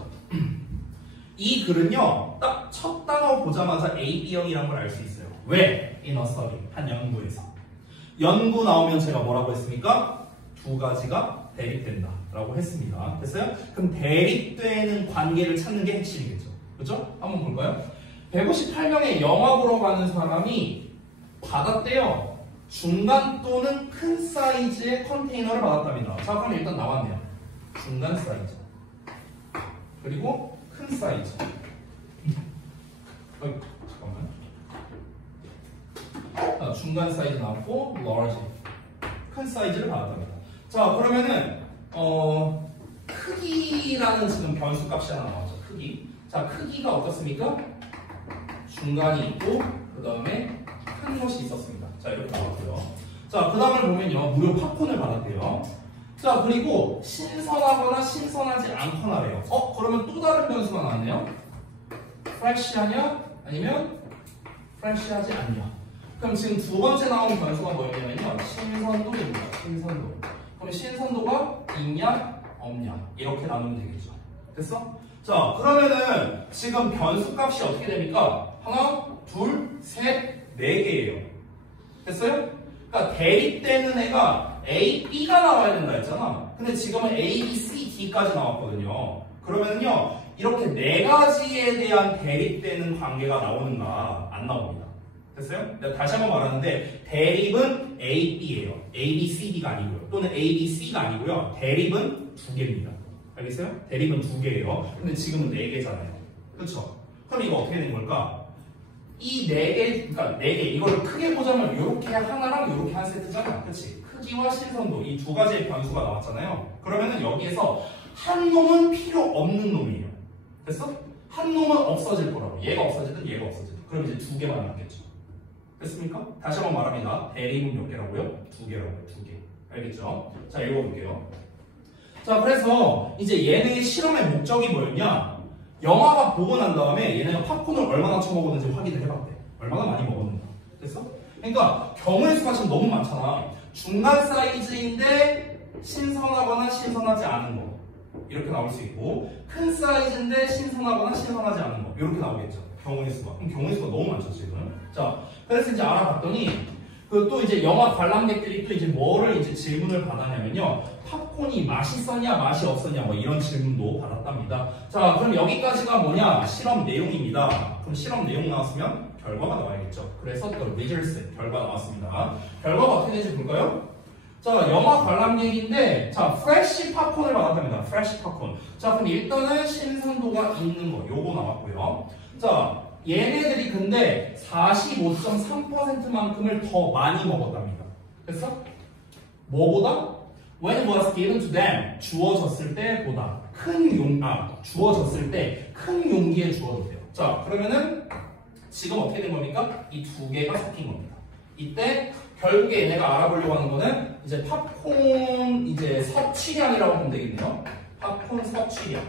이 글은요, 딱 첫 단어 보자마자 A, B형이라는 걸 알 수 있어요. 왜? In a study. 한 연구에서. 연구 나오면 제가 뭐라고 했습니까? 2가지가 대립된다. 라고 했습니다. 됐어요? 그럼 대립되는 관계를 찾는 게 핵심이겠죠. 그렇죠? 한번 볼까요? 158명의 영화 보러 가는 사람이 받았대요. 중간 또는 큰 사이즈의 컨테이너를 받았답니다. 자, 그럼 일단 나왔네요. 중간 사이즈. 그리고 큰 사이즈. 잠깐만. 중간 사이즈 나왔고, large. 큰 사이즈를 받았답니다. 자, 그러면은, 크기라는 지금 변수 값이 하나 나왔죠. 크기. 자, 크기가 어떻습니까? 중간이 있고, 그 다음에 큰 것이 있었습니다. 자, 이렇게 나왔고요. 자, 그 다음을 보면요. 무료 팝콘을 받았대요. 자, 그리고 신선하거나 신선하지 않거나래요. 그러면 또 다른 변수가 나왔네요. 프레시하냐? 아니면 프레시하지 않냐? 그럼 지금 두 번째 나온 변수가 뭐였냐면요. 신선도입니다. 신선도. 그럼 신선도가 있냐? 없냐? 이렇게 나누면 되겠죠. 됐어? 자, 그러면은 지금 변수 값이 어떻게 됩니까? 하나, 둘, 셋, 4개예요. 됐어요? 그러니까 대립되는 애가 A, B가 나와야 된다 했잖아. 근데 지금은 A, B, C, D까지 나왔거든요. 그러면은요, 이렇게 4가지에 대한 대립되는 관계가 나오는가? 안 나옵니다. 됐어요? 내가 다시 한번 말하는데 대립은 A, B예요. A, B, C, D가 아니고요. 또는 A, B, C가 아니고요. 대립은 2개입니다. 알겠어요? 대립은 2개예요. 근데 지금은 4개잖아요. 그렇죠? 그럼 이거 어떻게 된 걸까? 이 4개, 그러니까 4개, 이걸 크게 보자면 이렇게 하나랑 이렇게 한 세트잖아. 그렇지? 크기와 신선도, 이 2가지의 변수가 나왔잖아요. 그러면은 여기에서 한 놈은 필요 없는 놈이에요. 됐어? 한 놈은 없어질 거라고. 얘가 없어지든 얘가 없어지든. 그럼 이제 2개만 남겠죠. 됐습니까? 다시 한번 말합니다. 대립은 몇 개라고요? 2개라고요. 2개. 알겠죠? 자, 읽어볼게요. 자, 그래서 이제 얘네의 실험의 목적이 뭐였냐? 영화가 보고 난 다음에 얘네가 팝콘을 얼마나 처먹었는지 확인을 해봤대. 얼마나 많이 먹었는가. 됐어? 그러니까 경우의 수가 지금 너무 많잖아. 중간 사이즈인데 신선하거나 신선하지 않은 거. 이렇게 나올 수 있고, 큰 사이즈인데 신선하거나 신선하지 않은 거. 이렇게 나오겠죠. 경우의 수가. 그럼 경우의 수가 너무 많죠, 지금. 자, 그래서 이제 알아봤더니, 또 이제 영화 관람객들이 또 이제 뭐를 이제 질문을 받았냐면요. 팝콘이 맛있었냐, 맛이 없었냐, 뭐 이런 질문도 받았답니다. 자, 그럼 여기까지가 뭐냐? 실험 내용입니다. 그럼 실험 내용 나왔으면 결과가 나와야겠죠. 그래서 또 results, 결과 나왔습니다. 결과가 어떻게 되는지 볼까요? 자, 영화 관람객인데, 자, 프레쉬 팝콘을 받았답니다. 프레쉬 팝콘. 자, 그럼 일단은 신선도가 있는 거, 요거 나왔고요. 자, 얘네들이 근데 45.3%만큼을 더 많이 먹었답니다. 됐어? 뭐보다? When it was given to them. 주어졌을 때보다. 주어졌을 때 큰 용기에 주어졌대요. 자, 그러면은 지금 어떻게 된 겁니까? 이 두 개가 섞인 겁니다. 이때 결국에 얘네가 알아보려고 하는 거는 이제 팝콘 이제 섭취량이라고 보면 되겠네요. 팝콘 섭취량.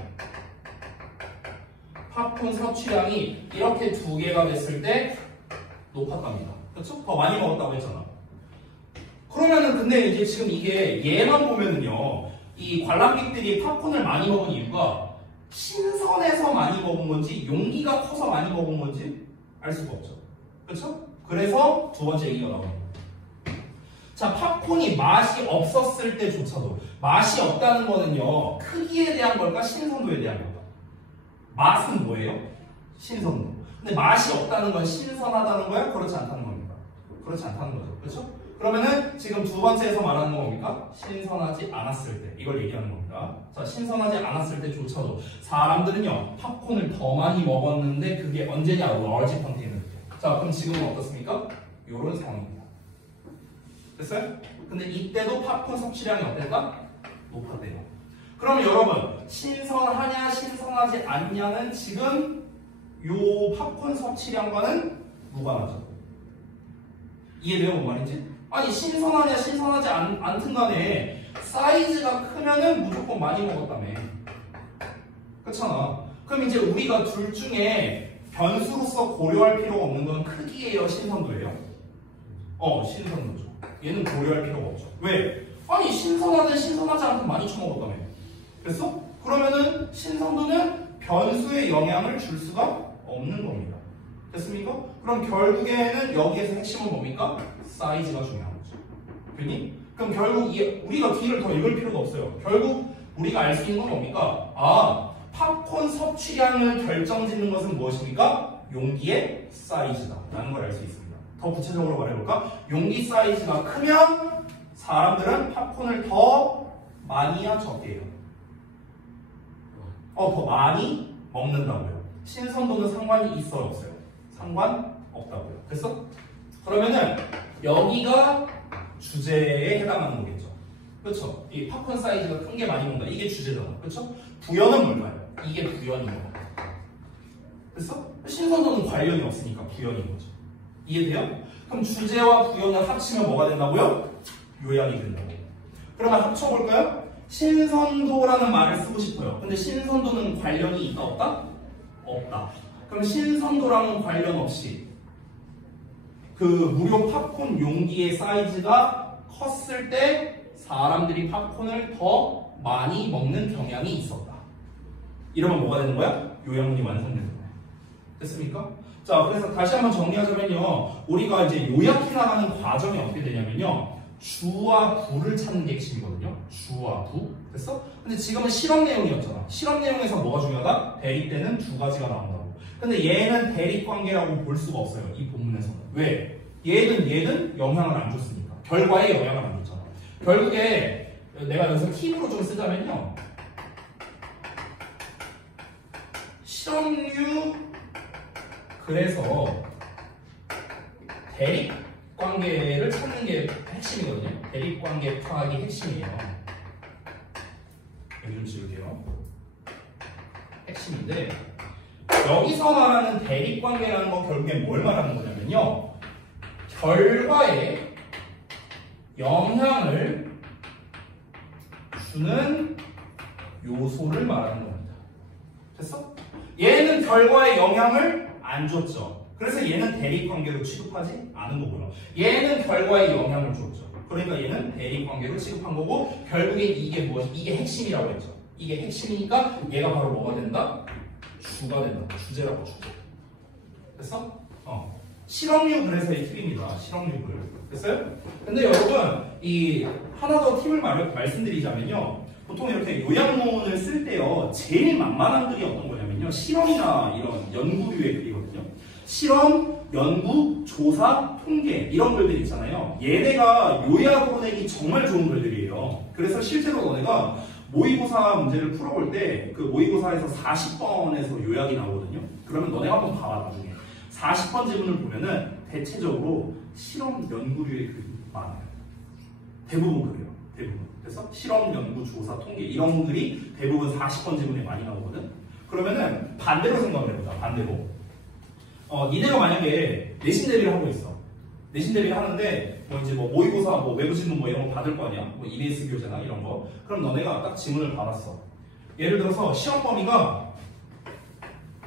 팝콘 섭취량이 이렇게 두 개가 됐을 때 높았답니다. 그렇죠? 더 많이 먹었다고 했잖아. 그러면은 근데 이제 지금 이게 얘만 보면은요, 이 관람객들이 팝콘을 많이 먹은 이유가 신선해서 많이 먹은 건지 용기가 커서 많이 먹은 건지 알 수가 없죠. 그렇죠? 그래서 두 번째 얘기가 나옵니다. 자, 팝콘이 맛이 없었을 때조차도 맛이 없다는 거는요, 크기에 대한 걸까 신선도에 대한 걸까? 맛은 뭐예요? 신선도. 근데 맛이 없다는 건 신선하다는 거야? 그렇지 않다는 겁니까? 그렇지 않다는 거죠. 그렇죠? 그러면은 지금 두 번째에서 말하는 건 뭡니까? 신선하지 않았을 때. 이걸 얘기하는 겁니다. 자, 신선하지 않았을 때조차도 사람들은요, 팝콘을 더 많이 먹었는데 그게 언제냐? large container. 자, 그럼 지금은 어떻습니까? 이런 상황입니다. 됐어요? 근데 이때도 팝콘 섭취량이 어땠다? 높았대요. 그럼 여러분, 신선하냐 신선하지 않냐는 지금 요 팝콘 섭취량과는 무관하죠. 이해돼요? 뭔 말인지? 아니, 신선하냐 신선하지 않든 간에 사이즈가 크면은 무조건 많이 먹었다며. 그렇잖아. 그럼 이제 우리가 둘 중에 변수로서 고려할 필요가 없는 건 크기예요, 신선도예요? 신선도죠. 얘는 고려할 필요가 없죠. 왜? 아니, 신선하든 신선하지 않든 많이 처먹었다며. 됐어? 그러면은 신선도는 변수에 영향을 줄 수가 없는 겁니다. 됐습니까? 그럼 결국에는 여기에서 핵심은 뭡니까? 사이즈가 중요한 거죠. 됐니? 그럼 결국 우리가 뒤를 더 읽을 필요도 없어요. 결국 우리가 알 수 있는 건 뭡니까? 팝콘 섭취량을 결정짓는 것은 무엇입니까? 용기의 사이즈다 라는 걸 알 수 있습니다. 더 구체적으로 말해볼까? 용기 사이즈가 크면 사람들은 팝콘을 더 많이야 적게요? 더 많이 먹는다고요. 신선도는 상관이 있어요, 없어요? 상관없다고요. 됐어? 그러면은 여기가 주제에 해당하는 거겠죠. 그렇죠? 이 팝콘 사이즈가 큰 게 많이 먹는다. 이게 주제잖아. 그렇죠? 부연은 뭘까요? 이게 부연인 거. 됐어? 신선도는 관련이 없으니까 부연인 거죠. 이해돼요? 그럼 주제와 부연을 합치면 뭐가 된다고요? 요약이 된다고. 그러면 합쳐볼까요? 신선도라는 말을 쓰고 싶어요. 근데 신선도는 관련이 있다, 없다? 없다. 그럼 신선도랑은 관련 없이 그 무료 팝콘 용기의 사이즈가 컸을 때 사람들이 팝콘을 더 많이 먹는 경향이 있었다. 이러면 뭐가 되는 거야? 요약문이 완성되는 거야. 됐습니까? 자, 그래서 다시 한번 정리하자면요, 우리가 이제 요약해 나가는 과정이 어떻게 되냐면요, 주와 부를 찾는 게 핵심이거든요. 주와 부. 됐어? 근데 지금은 실험 내용이었잖아. 실험 내용에서 뭐가 중요하다? 대립 때는 두 가지가 나온다고. 근데 얘는 대립 관계라고 볼 수가 없어요. 이 본문에서는. 왜? 얘는 영향을 안 줬으니까. 결과에 영향을 안 줬잖아. 결국에 내가 여기서 팁으로 좀 쓰자면요, 실험류, 그래서 대립 관계를 찾는 게 핵심이거든요. 대립 관계 파악이 핵심이에요. 여기 좀 지울게요. 핵심인데, 여기서 말하는 대립 관계라는 건 결국에 뭘 말하는 거냐면요, 결과에 영향을 주는 요소를 말하는 겁니다. 됐어? 얘는 결과에 영향을 안 줬죠. 그래서 얘는 대립관계로 취급하지 않은 거고요. 얘는 결과에 영향을 줬죠. 그러니까 얘는 대립관계로 취급한 거고, 결국에 이게 무엇이? 이게 핵심이라고 했죠. 이게 핵심이니까 얘가 바로 뭐가 된다? 주가 된다. 주제라고, 주제. 됐어? 실험류 그래서의 팁입니다. 실험류글. 됐어요? 근데 여러분, 이 하나 더 팁을 말씀드리자면요, 보통 이렇게 요약문을 쓸 때요, 제일 만만한 글이 어떤 거냐면요, 실험이나 이런 연구류의 글이거든요. 실험, 연구, 조사, 통계 이런 글들 있잖아요. 얘네가 요약으로 내기 정말 좋은 글들이에요. 그래서 실제로 너네가 모의고사 문제를 풀어볼 때 그 모의고사에서 40번에서 요약이 나오거든요. 그러면 너네가 한번 봐봐, 나중에. 40번 지문을 보면은 대체적으로 실험 연구류의 글이 많아요. 대부분 그래요. 대부분. 그래서 실험 연구 조사 통계 이런 글이 대부분 40번 지문에 많이 나오거든. 그러면은 반대로 생각을 해보자. 반대로. 니네가 만약에 내신 대비를 하고 있어. 내신 대비를 하는데 뭐 이제 뭐 모의고사, 뭐 외부 질문 뭐 이런 거 받을 거 아니야. 뭐 EBS 교재나 이런 거. 그럼 너네가 딱 지문을 받았어. 예를 들어서 시험 범위가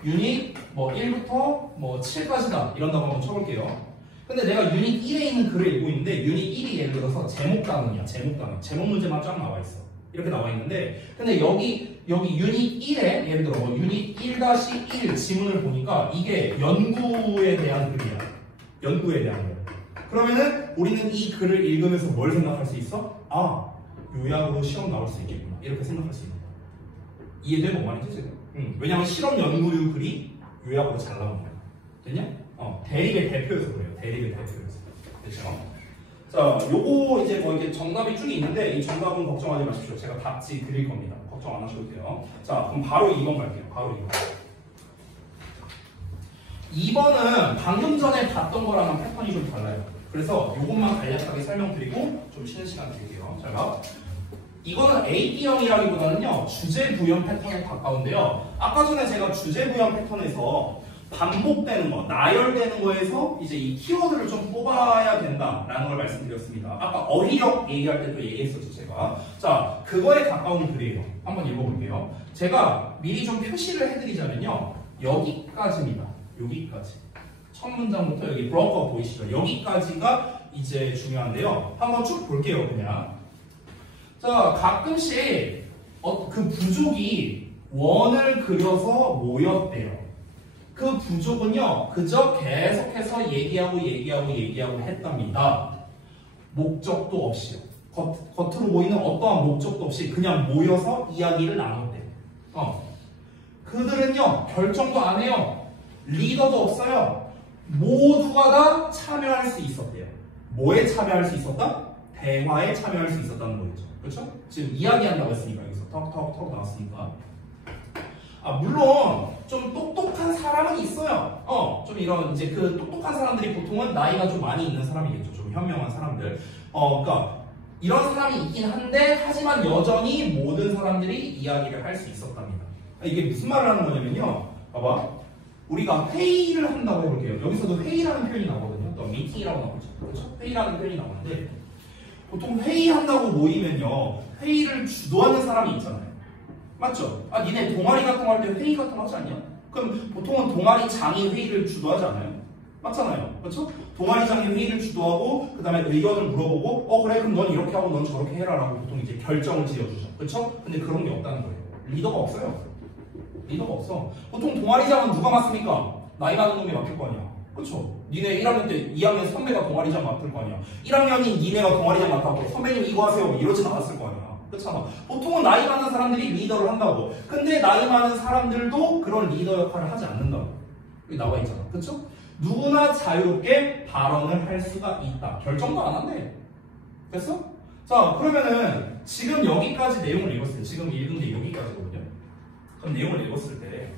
유닛 뭐 1부터 뭐 7까지다 이런다고 한번 쳐볼게요. 근데 내가 유닛 1에 있는 글을 읽고 있는데 유닛 1이 예를 들어서 제목 단원이야. 제목 단원. 제목 문제만 쫙 나와 있어. 이렇게 나와 있는데 근데 여기 유닛 1에 예를 들어 뭐 유닛 1-1 지문을 보니까 이게 연구에 대한 글이야. 연구에 대한 글. 그러면은 우리는 이 글을 읽으면서 뭘 생각할 수 있어? 아, 요약으로 시험 나올 수 있겠구나. 이렇게 생각할 수 있는 거야. 이해돼? 뭔 말인지 지금? 왜냐면 실험 연구류 글이 요약으로 잘 나오는 거야. 됐냐? 대립의 대표여서 그래요. 대립의 대표여서. 됐죠? 자, 요거 이제 뭐 이게 정답이 쭉 있는데 이 정답은 걱정하지 마십시오. 제가 답지 드릴 겁니다. 걱정 안 하셔도 돼요. 자, 그럼 바로 2번 갈게요. 바로 2번. 2번은 방금 전에 봤던 거랑은 패턴이 좀 달라요. 그래서 요것만 간략하게 설명드리고 좀 쉬는 시간 드릴게요. 잘 봐. 이거는 AB형이라기보다는요 주제 구현 패턴에 가까운데요. 아까 전에 제가 주제 구현 패턴에서 반복되는 거, 나열되는 거에서 이제 이 키워드를 좀 뽑아야 된다라는 걸 말씀드렸습니다. 아까 어휘력 얘기할 때도 얘기했었죠, 제가. 자, 그거에 가까운 글이에요. 한번 읽어볼게요. 제가 미리 좀 표시를 해드리자면요. 여기까지입니다. 여기까지. 첫 문장부터 여기 브로커 보이시죠? 여기까지가 이제 중요한데요. 한번 쭉 볼게요, 그냥. 자, 가끔씩 그 부족이 원을 그려서 모였대요. 그 부족은요, 그저 계속해서 얘기하고 했답니다. 목적도 없이요. 겉으로 보이는 어떠한 목적도 없이 그냥 모여서 이야기를 나눴대요. 그들은요, 결정도 안 해요. 리더도 없어요. 모두가 다 참여할 수 있었대요. 뭐에 참여할 수 있었다? 대화에 참여할 수 있었다는 거겠죠. 그렇죠? 지금 이야기한다고 했으니까 여기서 턱 나왔으니까. 물론 좀 똑똑한 사람은 있어요. 좀 이런 이제 그 똑똑한 사람들이 보통은 나이가 좀 많이 있는 사람이겠죠. 좀 현명한 사람들. 그러니까 이런 사람이 있긴 한데 하지만 여전히 모든 사람들이 이야기를 할 수 있었답니다. 이게 무슨 말을 하는 거냐면요. 봐봐. 우리가 회의를 한다고 해볼게요. 여기서도 회의라는 표현이 나오거든요. 또 미팅이라고 나오죠. 그렇죠? 회의라는 표현이 나오는데 보통 회의한다고 모이면요. 회의를 주도하는 사람이 있잖아요. 맞죠? 니네 동아리 같은 거 할 때 회의 같은 거 하지 않냐? 그럼 보통은 동아리장이 회의를 주도하지 않아요? 맞잖아요. 그렇죠? 동아리장이 회의를 주도하고 그 다음에 의견을 물어보고 그래 그럼 넌 이렇게 하고 넌 저렇게 해라 라고 보통 이제 결정을 지어주죠. 그렇죠? 근데 그런 게 없다는 거예요. 리더가 없어요. 리더가 없어. 보통 동아리장은 누가 맡습니까? 나이 많은 놈이 맡을 거 아니야. 그렇죠? 니네 1학년 때 2학년 선배가 동아리장 맡을 거 아니야. 1학년인 니네가 동아리장 맡아고 선배님 이거 하세요 이러진 않았을 거 아니야. 그렇잖아. 보통은 나이 많은 사람들이 리더를 한다고. 근데 나이 많은 사람들도 그런 리더 역할을 하지 않는다고. 여기 나와 있잖아. 그렇죠? 누구나 자유롭게 발언을 할 수가 있다. 결정도 안 한대. 됐어? 자, 그러면은 지금 여기까지 내용을 읽었을 때, 지금 읽은 게 여기까지거든요. 그럼 내용을 읽었을 때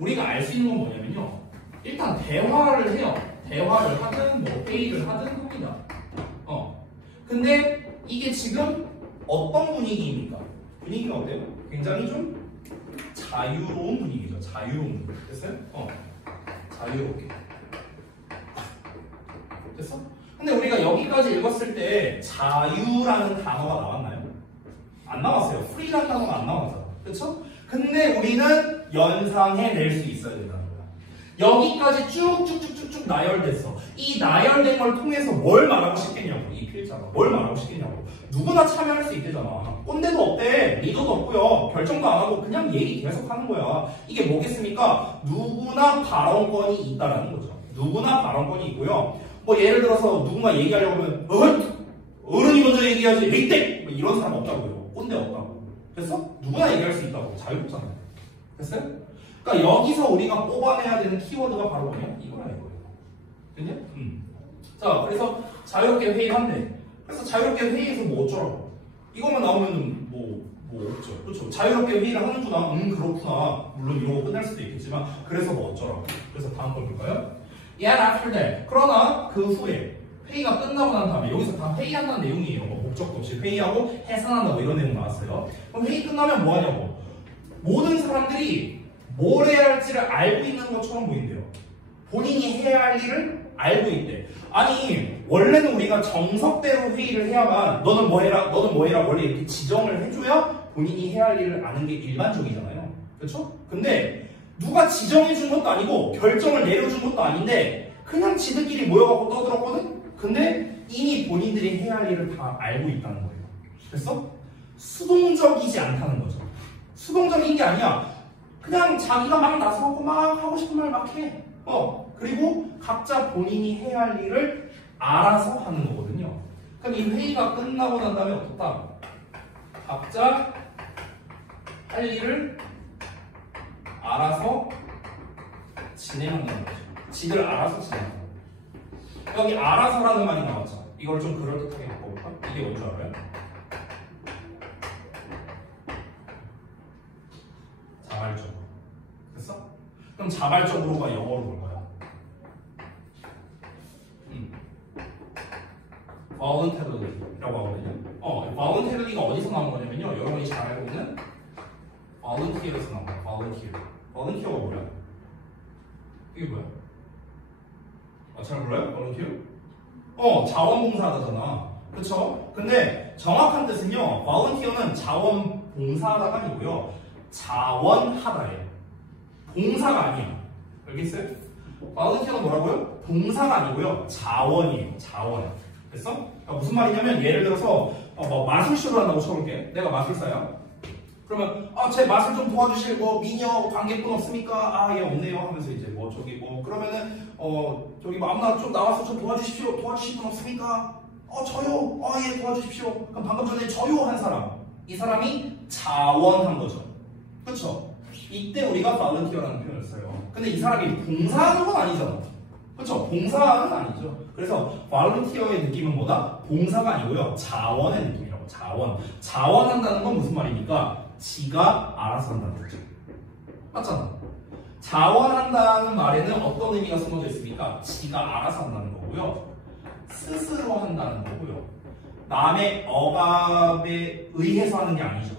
우리가 알 수 있는 건 뭐냐면요. 일단 대화를 해요. 대화를 하든 뭐 회의를 하든 합니다. 근데 이게 지금 어떤 분위기입니까? 분위기가 어때요? 굉장히 좀 자유로운 분위기죠. 자유로운 분위기. 됐어요? 자유롭게. 됐어? 근데 우리가 여기까지 읽었을 때 자유라는 단어가 나왔나요? 안 나왔어요. free라는 단어가 안 나왔잖아. 그렇죠? 근데 우리는 연상해낼 수 있어야 된다는 거야. 여기까지 쭉쭉쭉쭉쭉 나열됐어. 이 나열된 걸 통해서 뭘 말하고 싶겠냐고. 이 필자가 뭘 말하고 싶겠냐고. 누구나 참여할 수 있대잖아. 꼰대도 없대. 리더도 없고요. 결정도 안 하고 그냥 얘기 계속 하는 거야. 이게 뭐겠습니까? 누구나 발언권이 있다라는 거죠. 누구나 발언권이 있고요. 뭐 예를 들어서 누군가 얘기하려고 하면 어른이 먼저 얘기해야지. 릭땡! 뭐 이런 사람 없다고요. 꼰대 없다고. 됐어? 누구나 얘기할 수 있다고. 자유롭잖아요. 됐어요? 그러니까 여기서 우리가 뽑아내야 되는 키워드가 바로 뭐냐? 이거야 이거예요. 됐냐? 자, 그래서 자유롭게 회의를 한대. 그래서 자유롭게 회의에서 뭐 어쩌라고. 이것만 나오면은 뭐 있겠죠. 그렇죠. 자유롭게 회의를 하는구나. 그렇구나. 물론 이러고 끝날 수도 있겠지만 그래서 뭐 어쩌라고. 그래서 다음 걸 볼까요? Yeah, after that. 그러나 그 후에 회의가 끝나고 난 다음에 여기서 다 회의한다는 내용이에요. 뭐 목적도 없이 회의하고 해산한다 뭐 이런 내용 나왔어요. 그럼 회의 끝나면 뭐 하냐고. 모든 사람들이 뭘 해야 할지를 알고 있는 것처럼 보인대요. 본인이 해야 할 일을 알고 있대. 아니 원래는 우리가 정석대로 회의를 해야만 너는 뭐 해라 너는 뭐 해라 원래 이렇게 지정을 해줘야 본인이 해야 할 일을 아는 게 일반적이잖아요. 그렇죠? 근데 누가 지정해 준 것도 아니고 결정을 내려준 것도 아닌데 그냥 지들끼리 모여갖고 떠들었거든? 근데 이미 본인들이 해야 할 일을 다 알고 있다는 거예요. 됐어? 수동적이지 않다는 거죠. 수동적인 게 아니야. 그냥 자기가 막 나서고 막 하고 싶은 말 막 해. 그리고 각자 본인이 해야 할 일을 알아서 하는 거거든요. 그럼 이 회의가 끝나고 난 다음에 어떻다? 각자 할 일을 알아서 진행하는 거죠. 지들 알아서 진행하는 거죠. 여기 알아서라는 말이 나왔죠. 이걸 좀 그럴듯하게 바꿔볼까? 이게 뭔지 알아요? 자발적으로. 됐어? 그럼 자발적으로가 영어로 뭘까요? voluntary라고 하거든요. voluntary가 어디서 나온 거냐면요. 여러분이 잘 알고 있는 volunteer에서 나온 거예요. volunteer. volunteer가 뭐야? 이게 뭐야? 잘 몰라요? volunteer? 자원봉사하다잖아. 그쵸? 근데 정확한 뜻은요. volunteer는 자원봉사하다가 아니고요. 자원하다예요. 봉사가 아니야. 알겠어요? volunteer가 뭐라고요? 봉사가 아니고요. 자원이에요. 자원. 됐어? 그러니까 무슨 말이냐면 예를 들어서 뭐 마술쇼를 한다고 쳐볼게. 내가 마술사야. 그러면 제 맛을 좀 도와주실 미녀 관객분 없습니까? 예 없네요 하면서 이제 그러면은 저기 아무나 좀 나와서 좀 도와주십시오. 도와주실 분 없습니까? 저요. 예 도와주십시오. 그럼 방금 전에 저요 한 사람. 이 사람이 자원한 거죠. 그렇죠? 이때 우리가 volunteer라는 표현을 써요. 근데 이 사람이 봉사하는 건 아니잖아. 그렇죠? 봉사는 아니죠. 그래서 volunteer의 느낌은 뭐다? 봉사가 아니고요. 자원의 느낌이라고. 자원한다는 건 무슨 말입니까? 지가 알아서 한다는 거죠. 맞잖아. 자원한다는 말에는 어떤 의미가 숨어져 있습니까? 지가 알아서 한다는 거고요. 스스로 한다는 거고요. 남의 억압에 의해서 하는 게 아니죠.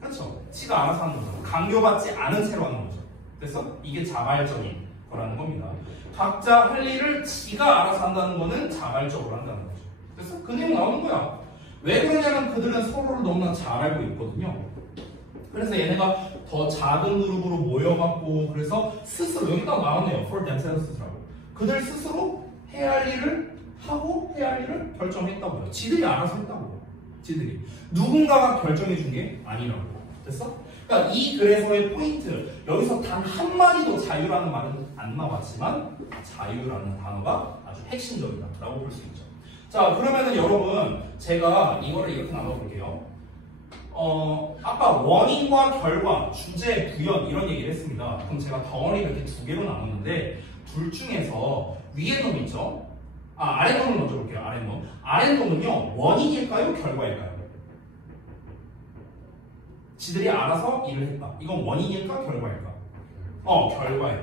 그렇죠? 지가 알아서 하는 거죠. 강요받지 않은 채로 하는 거죠. 그래서 이게 자발적인 거라는 겁니다. 각자 할 일을 지가 알아서 한다는 거는 자발적으로 한다는 거죠. 그래서 그 내용 나오는 거야. 왜 그러냐면 그들은 서로를 너무나 잘 알고 있거든요. 그래서 얘네가 더 작은 그룹으로 모여갖고 그래서 스스로 여기 딱 나왔네요. for themselves라고. 그들 스스로 해야 할 일을 하고 해야 할 일을 결정했다고요. 지들이 알아서 했다고요. 지들이. 누군가가 결정해 준 게 아니라고. 됐어? 그러니까 이 글에서의 포인트 여기서 단 한마디도 자유라는 말은 안 나왔지만 자유라는 단어가 아주 핵심적이다라고 볼 수 있죠. 자 그러면은 여러분 제가 이거를 이렇게 나눠볼게요. 아까 원인과 결과, 주제, 부연 이런 얘기를 했습니다. 그럼 제가 덩어리를 이렇게 두 개로 나눴는데 둘 중에서 위에 놈 있죠? 아래 놈을 먼저 볼게요. 아래 놈. 아래 놈은요 원인일까요? 결과일까요? 지들이 알아서 일을 했다. 이건 원인일까? 결과일까? 결과예요.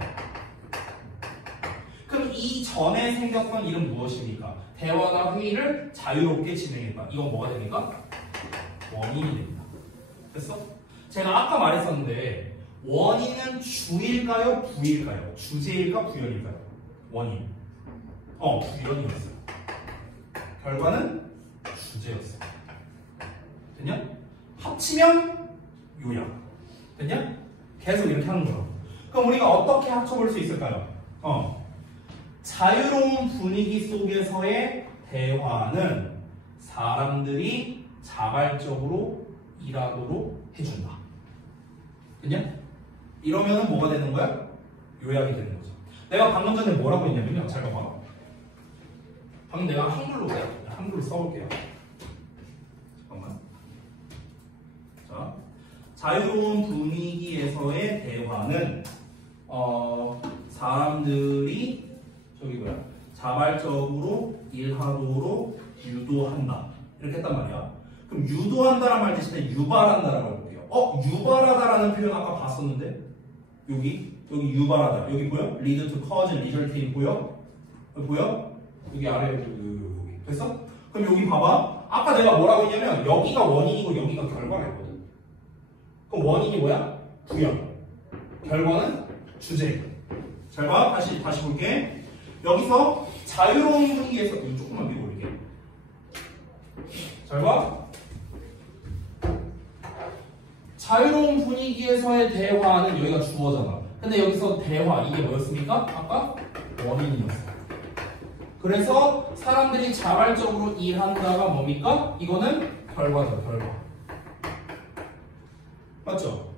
그럼 이 전에 생겼던 일은 무엇입니까? 대화나 회의를 자유롭게 진행했다. 이건 뭐가 됩니까? 원인이 됩니다. 됐어? 제가 아까 말했었는데 원인은 주일까요? 부일까요? 주제일까? 부연일까요? 원인. 부연이었어요. 결과는 주제였어요. 됐냐? 합치면 요약. 됐냐? 계속 이렇게 하는 거야. 그럼 우리가 어떻게 합쳐볼 수 있을까요? 자유로운 분위기 속에서의 대화는 사람들이 자발적으로 일하도록 해준다. 됐냐? 이러면은 뭐가 되는 거야? 요약이 되는 거죠. 내가 방금 전에 뭐라고 했냐면요. 잘 봐봐. 방금 내가 한글로 써볼게요. 잠깐만. 자, 자유로운 분위기에서의 대화는 사람들이 자발적으로 일하도록 유도한다. 이렇게 했단 말이야. 그럼 유도한다란 말 대신에 유발한다라고 해볼게요. 유발하다라는 표현 아까 봤었는데 여기 유발하다 여기 보여? lead to cause result in 보여? 보여? 여기 아래 여기 됐어? 그럼 여기 봐봐. 아까 내가 뭐라고 했냐면 여기가 원인이고 여기가 결과랬거든. 그럼 원인이 뭐야? 부연. 결과는 주제. 잘 봐. 다시 볼게. 여기서 자유로운 분위기에서 이거 조금만 위로 올릴게. 잘 봐. 자유로운 분위기에서의 대화는 여기가 주어잖아. 근데 여기서 대화 이게 뭐였습니까? 아까 원인이었어. 그래서 사람들이 자발적으로 일한다가 뭡니까? 이거는 결과죠, 결과. 맞죠?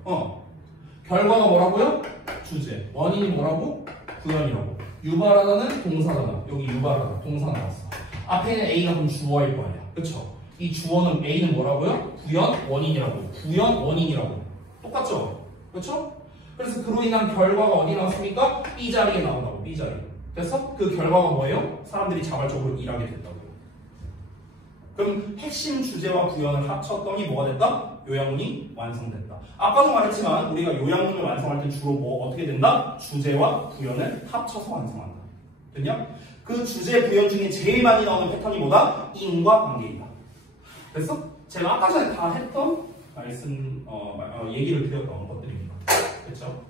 결과가 뭐라고요? 주제. 원인이 뭐라고? 부연이라고. 유발하다는 동사잖아. 여기 유발하다. 동사 나왔어. 앞에 있는 A가 그럼 주어일 거 아니야. 그쵸? 이 주어는 A는 뭐라고요? 부연, 원인이라고. 부연, 원인이라고. 똑같죠? 그쵸? 그래서 그로 인한 결과가 어디 나왔습니까? B 자리에 나온다고. B 자리. 됐어? 그 결과가 뭐예요? 사람들이 자발적으로 일하게 됐다고요. 그럼 핵심 주제와 부연을 합쳤더니 뭐가 됐다? 요약문이 완성됐다. 아까도 말했지만 우리가 요약문을 완성할 때 주로 뭐 어떻게 된다? 주제와 부연을 합쳐서 완성한다. 됐냐? 그 주제 부연 중에 제일 많이 나오는 패턴이 뭐다? 인과 관계이다. 됐어? 제가 아까 전에 다 했던 말씀, 얘기를 드렸던 것들입니다. 됐죠?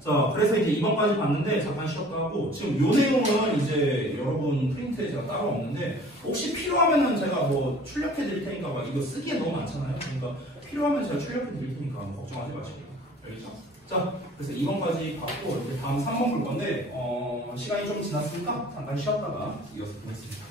자, 그래서 이제 이번까지 봤는데 잠깐 쉬었다 하고 지금 요 내용은 이제 여러분 프린트에 제가 따로 없는데 혹시 필요하면은 제가 뭐 출력해 드릴 테니까 막 이거 쓰기에 너무 많잖아요. 그러니까 필요하면 제가 출력해 드릴 테니까 걱정하지 마시고. 알겠죠? 자, 그래서 2번까지 봤고 이제 다음 3번 볼 건데 시간이 좀 지났으니까 잠깐 쉬었다가 이어서 보겠습니다.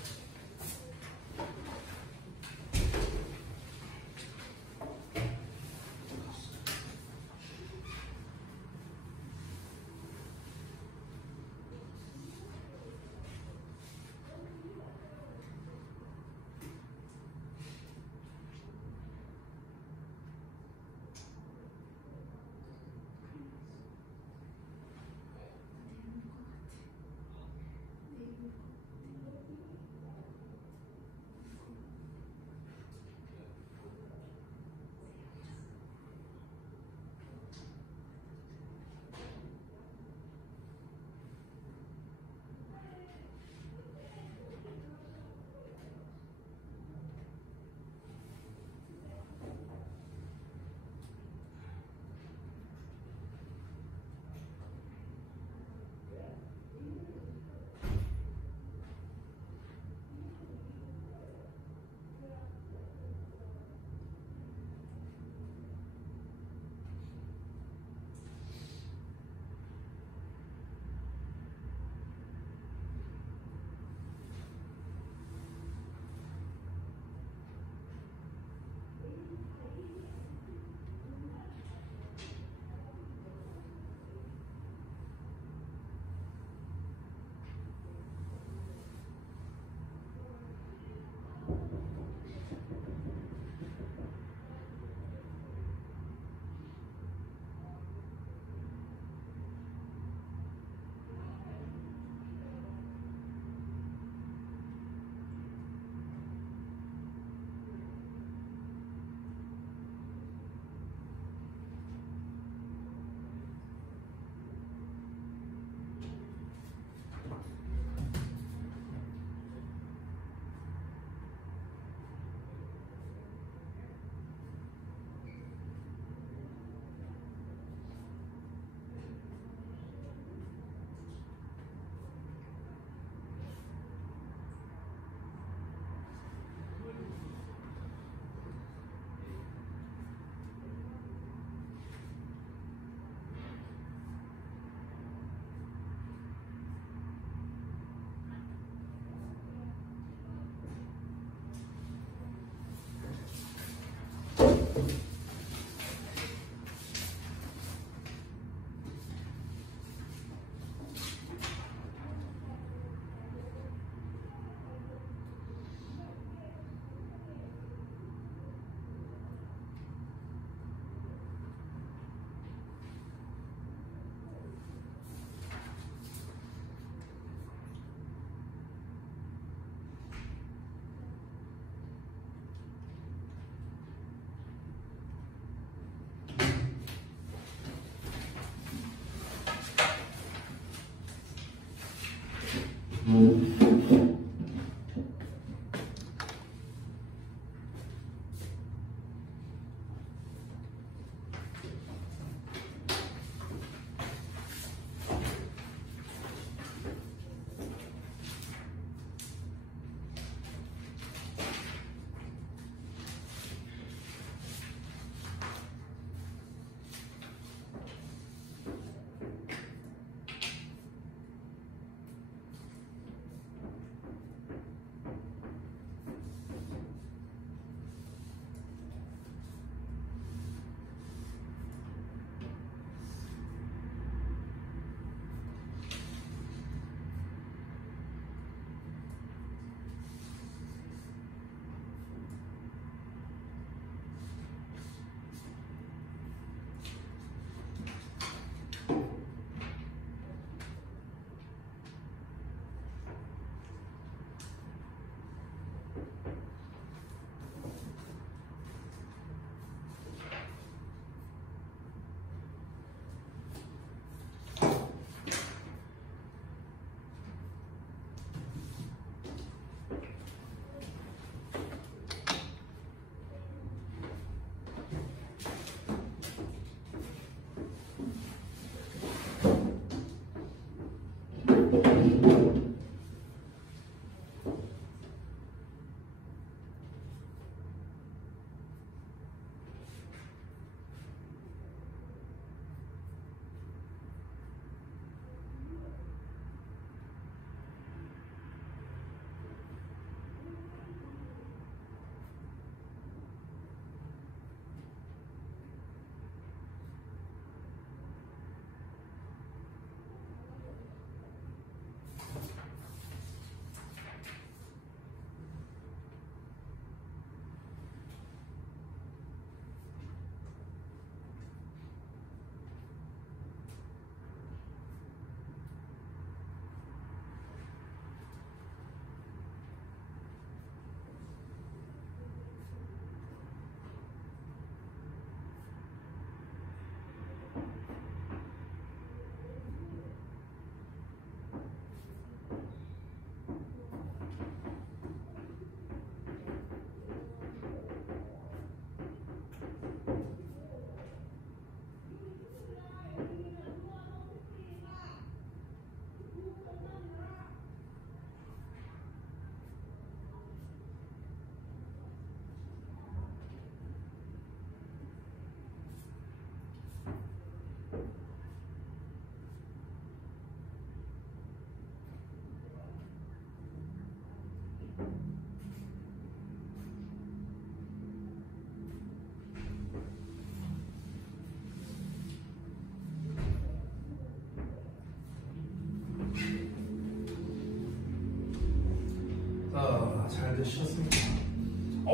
잘 드셨습니까?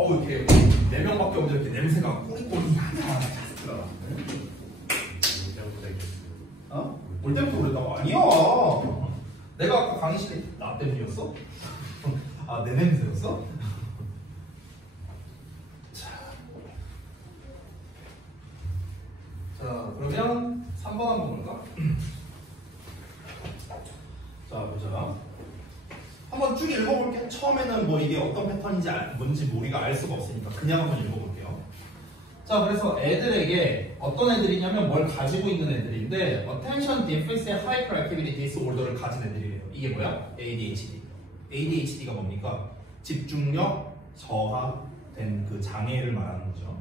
이렇게 4명밖에 없는데 이렇게 냄새가 꼬리꼬리하다. 올 때부터 그랬다고? 아니야. 내가 아까 강의실에 나 때문이었어? 아, 내 냄새였어? 자, 그러면 3번 한번 볼까? 자, 보자. 한번 쭉 읽어볼게. 처음에는 뭐 이게 어떤 패턴인지 뭔지 우리가 알 수가 없으니까 그냥 한번 읽어볼게요. 자, 그래서 애들에게 어떤 애들이냐면 뭘 가지고 있는 애들인데 Attention Deficit Hyperactivity Disorder를 가진 애들이래요. 이게 뭐야? ADHD. ADHD가 뭡니까? 집중력 저하된 그 장애를 말하는 거죠.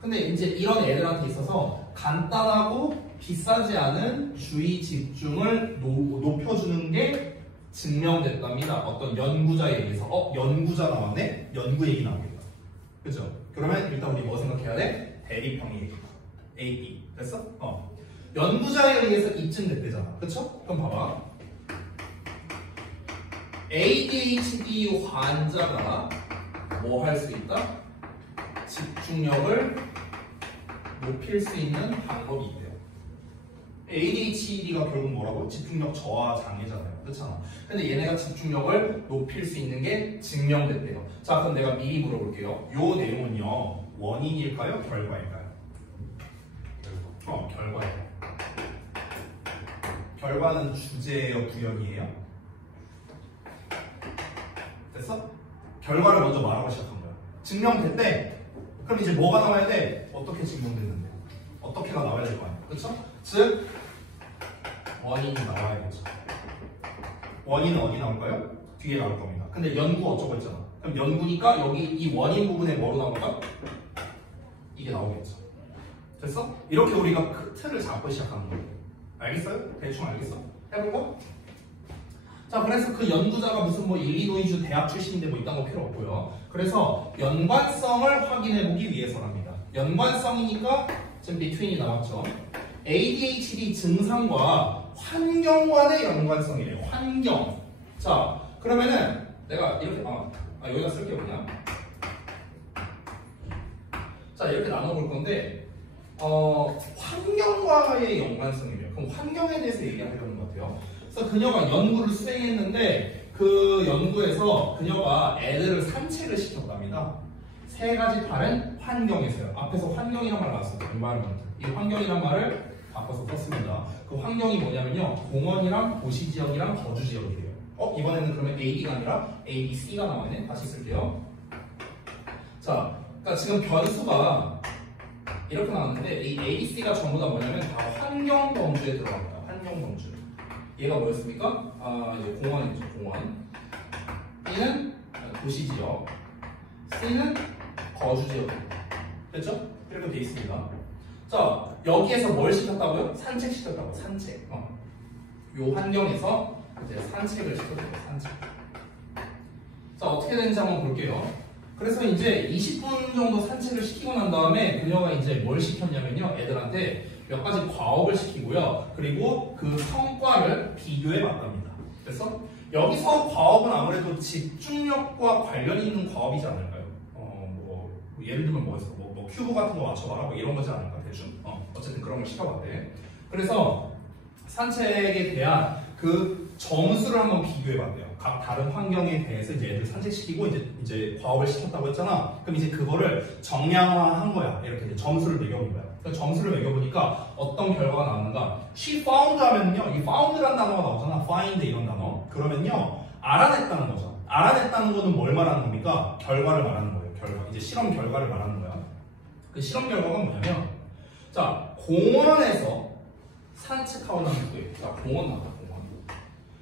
근데 이제 이런 애들한테 있어서 간단하고 비싸지 않은 주의 집중을 높여주는 게 증명됐답니다. 어떤 연구자에 의해서. 연구자 나왔네? 연구 얘기 나오겠다. 그죠? 그러면 일단 우리 뭐 생각해야 돼? 대립형이 얘기다. AB. 됐어? 연구자에 의해서 입증됐대잖아. 그쵸? 그럼 봐봐. ADHD 환자가 뭐 할 수 있다? 집중력을 높일 수 있는 방법이 있대요. ADHD가 결국 뭐라고? 집중력 저하 장애잖아요. 그렇잖아. 근데 얘네가 집중력을 높일 수 있는 게 증명됐대요. 자, 그럼 내가 미리 물어볼게요. 요 내용은요, 원인일까요? 결과일까요? 결과예요. 결과는 주제예요? 구현이에요? 됐어? 결과를 먼저 말하고 시작한 거야. 증명됐대. 그럼 이제 뭐가 나와야 돼? 어떻게 증명됐는데? 어떻게가 나와야 될 거 아니야. 그렇죠? 즉 원인이 나와야겠죠. 원인은 어디 나올까요? 뒤에 나올 겁니다. 근데 연구 어쩌고 했잖아. 그럼 연구니까 여기 이 원인 부분에 뭐로 나올까? 이게 나오겠죠. 됐어? 이렇게 우리가 그 틀을 잡고 시작하는 거예요. 알겠어요? 대충 알겠어? 해볼까? 자, 그래서 그 연구자가 무슨 뭐 일리노이주 대학 출신인데 뭐 이딴 거 필요 없고요. 그래서 연관성을 확인해보기 위해서랍니다. 연관성이니까 지금 between이 나왔죠. ADHD 증상과 환경과의 연관성이래요. 환경. 자, 그러면은 내가 이렇게 여기다 쓸게요 그냥. 자, 이렇게 나눠볼 건데 환경과의 연관성이래요. 그럼 환경에 대해서 얘기하려는 것 같아요. 그래서 그녀가 연구를 수행했는데 그 연구에서 그녀가 애들을 산책을 시켰답니다. 세 가지 다른 환경에서요. 앞에서 환경이란 말 나왔어요. environment. 이 환경이란 말을 바꿔서 썼습니다. 그 환경이 뭐냐면요. 공원이랑 도시지역이랑 거주지역이에요. 이번에는 그러면 AD가 아니라 A, B, C가 나와있네. 다시 쓸게요. 자, 그러니까 지금 변수가 이렇게 나왔는데 이 A, B, C가 전부 다 뭐냐면 다 환경 범주에 들어갑니다. 환경 범주. 얘가 뭐였습니까? 이제 공원이죠. 공원. B는 도시지역. C는 거주지역입니다. 됐죠? 이렇게 돼 있습니다. 자, 여기에서 뭘 시켰다고요? 산책 시켰다고. 산책. 요 환경에서 이제 산책을 시켰대요. 산책. 자, 어떻게 되는지 한번 볼게요. 그래서 이제 20분 정도 산책을 시키고 난 다음에 그녀가 이제 뭘 시켰냐면요. 애들한테 몇 가지 과업을 시키고요. 그리고 그 성과를 비교해 봤답니다. 그래서 여기서 과업은 아무래도 집중력과 관련 있는 과업이지 않을까요? 뭐 예를 들면 뭐였어? 뭐 큐브 같은 거 맞춰봐라 뭐 이런 거지 않을까 대충? 어쨌든 그런 걸 시켜봤대. 그래서 산책에 대한 그 점수를 한번 비교해봤대요. 각 다른 환경에 대해서 이제 애들 산책시키고 이제 과업을 시켰다고 했잖아. 그럼 이제 그거를 정량화한 거야. 이렇게 이제 점수를 매겨본 거야. 그래서 점수를 매겨보니까 어떤 결과가 나오는가? She found 하면요, 이 found라는 단어가 나오잖아. find 이런 단어. 그러면요, 알아냈다는 거죠. 알아냈다는 거는 뭘 말하는 겁니까? 결과를 말하는 거예요. 결과. 이제 실험 결과를 말하는 거야. 그 실험 결과가 뭐냐면, 자, 공원에서 산책하고 난 후에, 자, 공원 나왔다, 공원.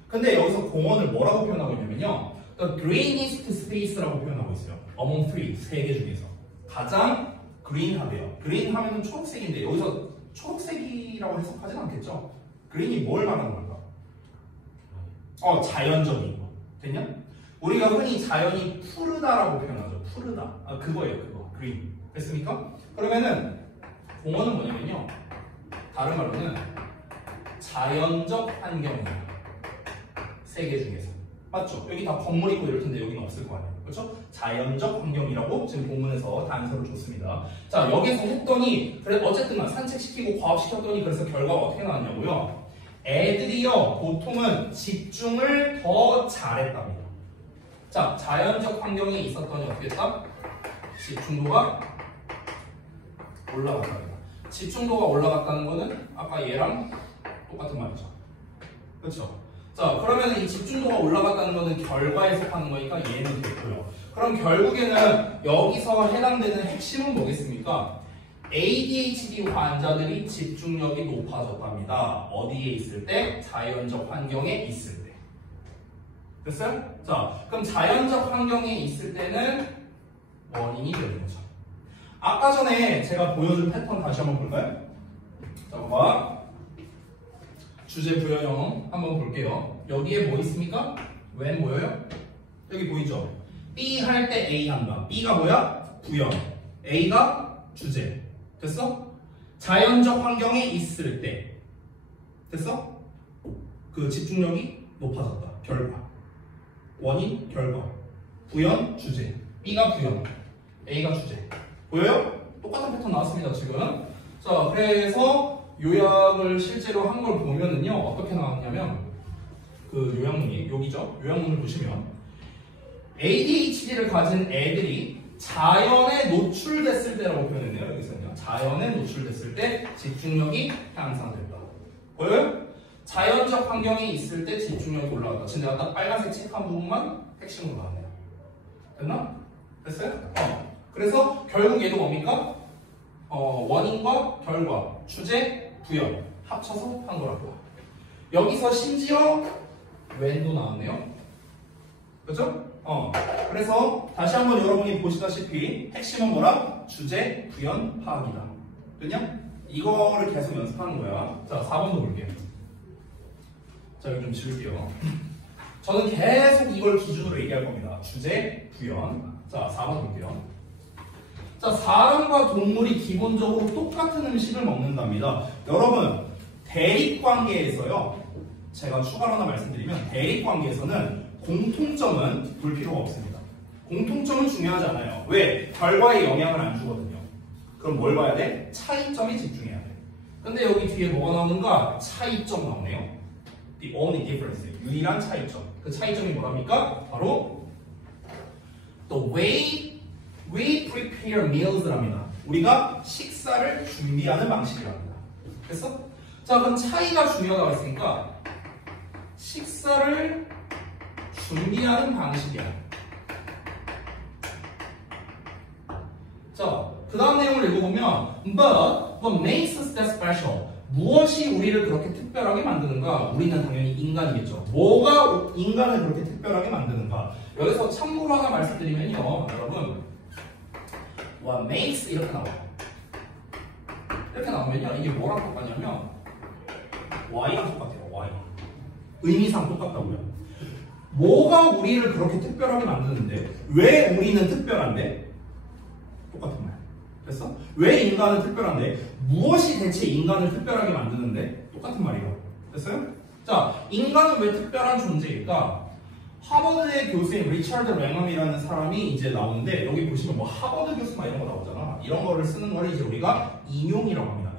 근데 여기서 공원을 뭐라고 표현하고 있냐면요, the greenest space라고 표현하고 있어요. among three, 세 개 중에서. 가장 그린하대요. 그린 하면은 초록색인데, 여기서 초록색이라고 해석하진 않겠죠? 그린이 뭘 말하는 걸까? 자연적인 거. 됐냐? 우리가 흔히 자연이 푸르다라고 표현하죠. 푸르다. 그거예요, 그거. 그린. 됐습니까? 그러면은, 공원은 뭐냐면요, 다른 말로는 자연적 환경이에요. 세 개 중에서. 맞죠? 여기 다 건물 있고 이럴 텐데 여기는 없을 거 아니에요. 그렇죠? 자연적 환경이라고 지금 본문에서 단서를 줬습니다. 자, 여기서 했더니, 그래, 어쨌든 산책시키고 과업시켰더니 그래서 결과가 어떻게 나왔냐고요? 애들이요, 보통은 집중을 더 잘했답니다. 자, 자연적 환경에 있었더니 어떻게 했다? 집중도가 올라갔답니다. 집중도가 올라갔다는 거는 아까 얘랑 똑같은 말이죠. 그렇죠? 자, 그러면 이 집중도가 올라갔다는 거는 결과에 속하는 거니까 얘는 됐고요. 그럼 결국에는 여기서 해당되는 핵심은 뭐겠습니까? ADHD 환자들이 집중력이 높아졌답니다. 어디에 있을 때? 자연적 환경에 있을 때. 됐어요? 자, 그럼 자연적 환경에 있을 때는 원인이 되는 거죠. 아까 전에 제가 보여준 패턴 다시 한번 볼까요? 자, 봐봐. 주제 부여형 한번 볼게요. 여기에 뭐 있습니까? when 뭐예요? 여기 보이죠? B 할 때 A 한다. B가 뭐야? 부여. A가 주제. 됐어? 자연적 환경에 있을 때. 됐어? 그 집중력이 높아졌다. 결과. 원인, 결과. 부연, 주제. B가 부연. A가 주제. 보여요? 똑같은 패턴 나왔습니다, 지금. 자, 그래서 요약을 실제로 한 걸 보면은요, 어떻게 나왔냐면, 그 요약문이, 여기죠? 요약문을 보시면, ADHD를 가진 애들이 자연에 노출됐을 때라고 표현했네요, 여기서는요. 자연에 노출됐을 때 집중력이 향상됐다. 보여요? 자연적 환경에 있을 때 집중력이 올라갔다. 지금 내가 딱 빨간색 체크한 부분만 핵심으로 나왔네요. 됐나? 됐어요? 그래서 결국 얘도 뭡니까? 원인과 결과, 주제, 부연 합쳐서 한 거라고요. 여기서 심지어 when도 나왔네요. 그죠? 그래서 다시 한번 여러분이 보시다시피 핵심은 뭐라? 주제, 부연, 파악이다. 됐냐? 이거를 계속 연습하는 거야. 자, 4번도 볼게요. 자, 이거 좀 지울게요. 저는 계속 이걸 기준으로 얘기할 겁니다. 주제, 부연. 자, 4번 볼게요. 자, 사람과 동물이 기본적으로 똑같은 음식을 먹는답니다. 여러분, 대립관계에서요. 제가 추가로 하나 말씀드리면 대립관계에서는 공통점은 볼 필요가 없습니다. 공통점은 중요하지 않아요. 왜? 결과에 영향을 안 주거든요. 그럼 뭘 봐야 돼? 차이점에 집중해야 돼. 근데 여기 뒤에 뭐가 나오는가? 차이점 나오네요. The only difference. 유일한 차이점. 그 차이점이 뭐랍니까? 바로 The way we prepare meals랍니다. 우리가 식사를 준비하는 방식이랍니다. 됐어? 자, 그럼 차이가 중요하다고 했으니까 식사를 준비하는 방식이야. 자, 그 다음 내용을 읽어보면 But what makes us that special? 무엇이 우리를 그렇게 특별하게 만드는가? 우리는 당연히 인간이겠죠. 뭐가 인간을 그렇게 특별하게 만드는가? 여기서 참고로 하나 말씀드리면요. 여러분 What makes 이렇게 나와요. 이렇게 나오면요. 이게 뭐랑 똑같냐면 Y랑 똑같아요. Y. 의미상 똑같다고요. 뭐가 우리를 그렇게 특별하게 만드는데 왜 우리는 특별한데? 똑같은 말. 됐어? 왜 인간은 특별한데? 무엇이 대체 인간을 특별하게 만드는데? 똑같은 말이에요. 됐어요? 자, 인간은 왜 특별한 존재일까? 하버드의 교수인 리처드 랭엄이라는 사람이 이제 나오는데 여기 보시면 뭐 하버드 교수 막 이런 거 나오잖아. 이런 거를 쓰는 거를 이제 우리가 인용이라고 합니다.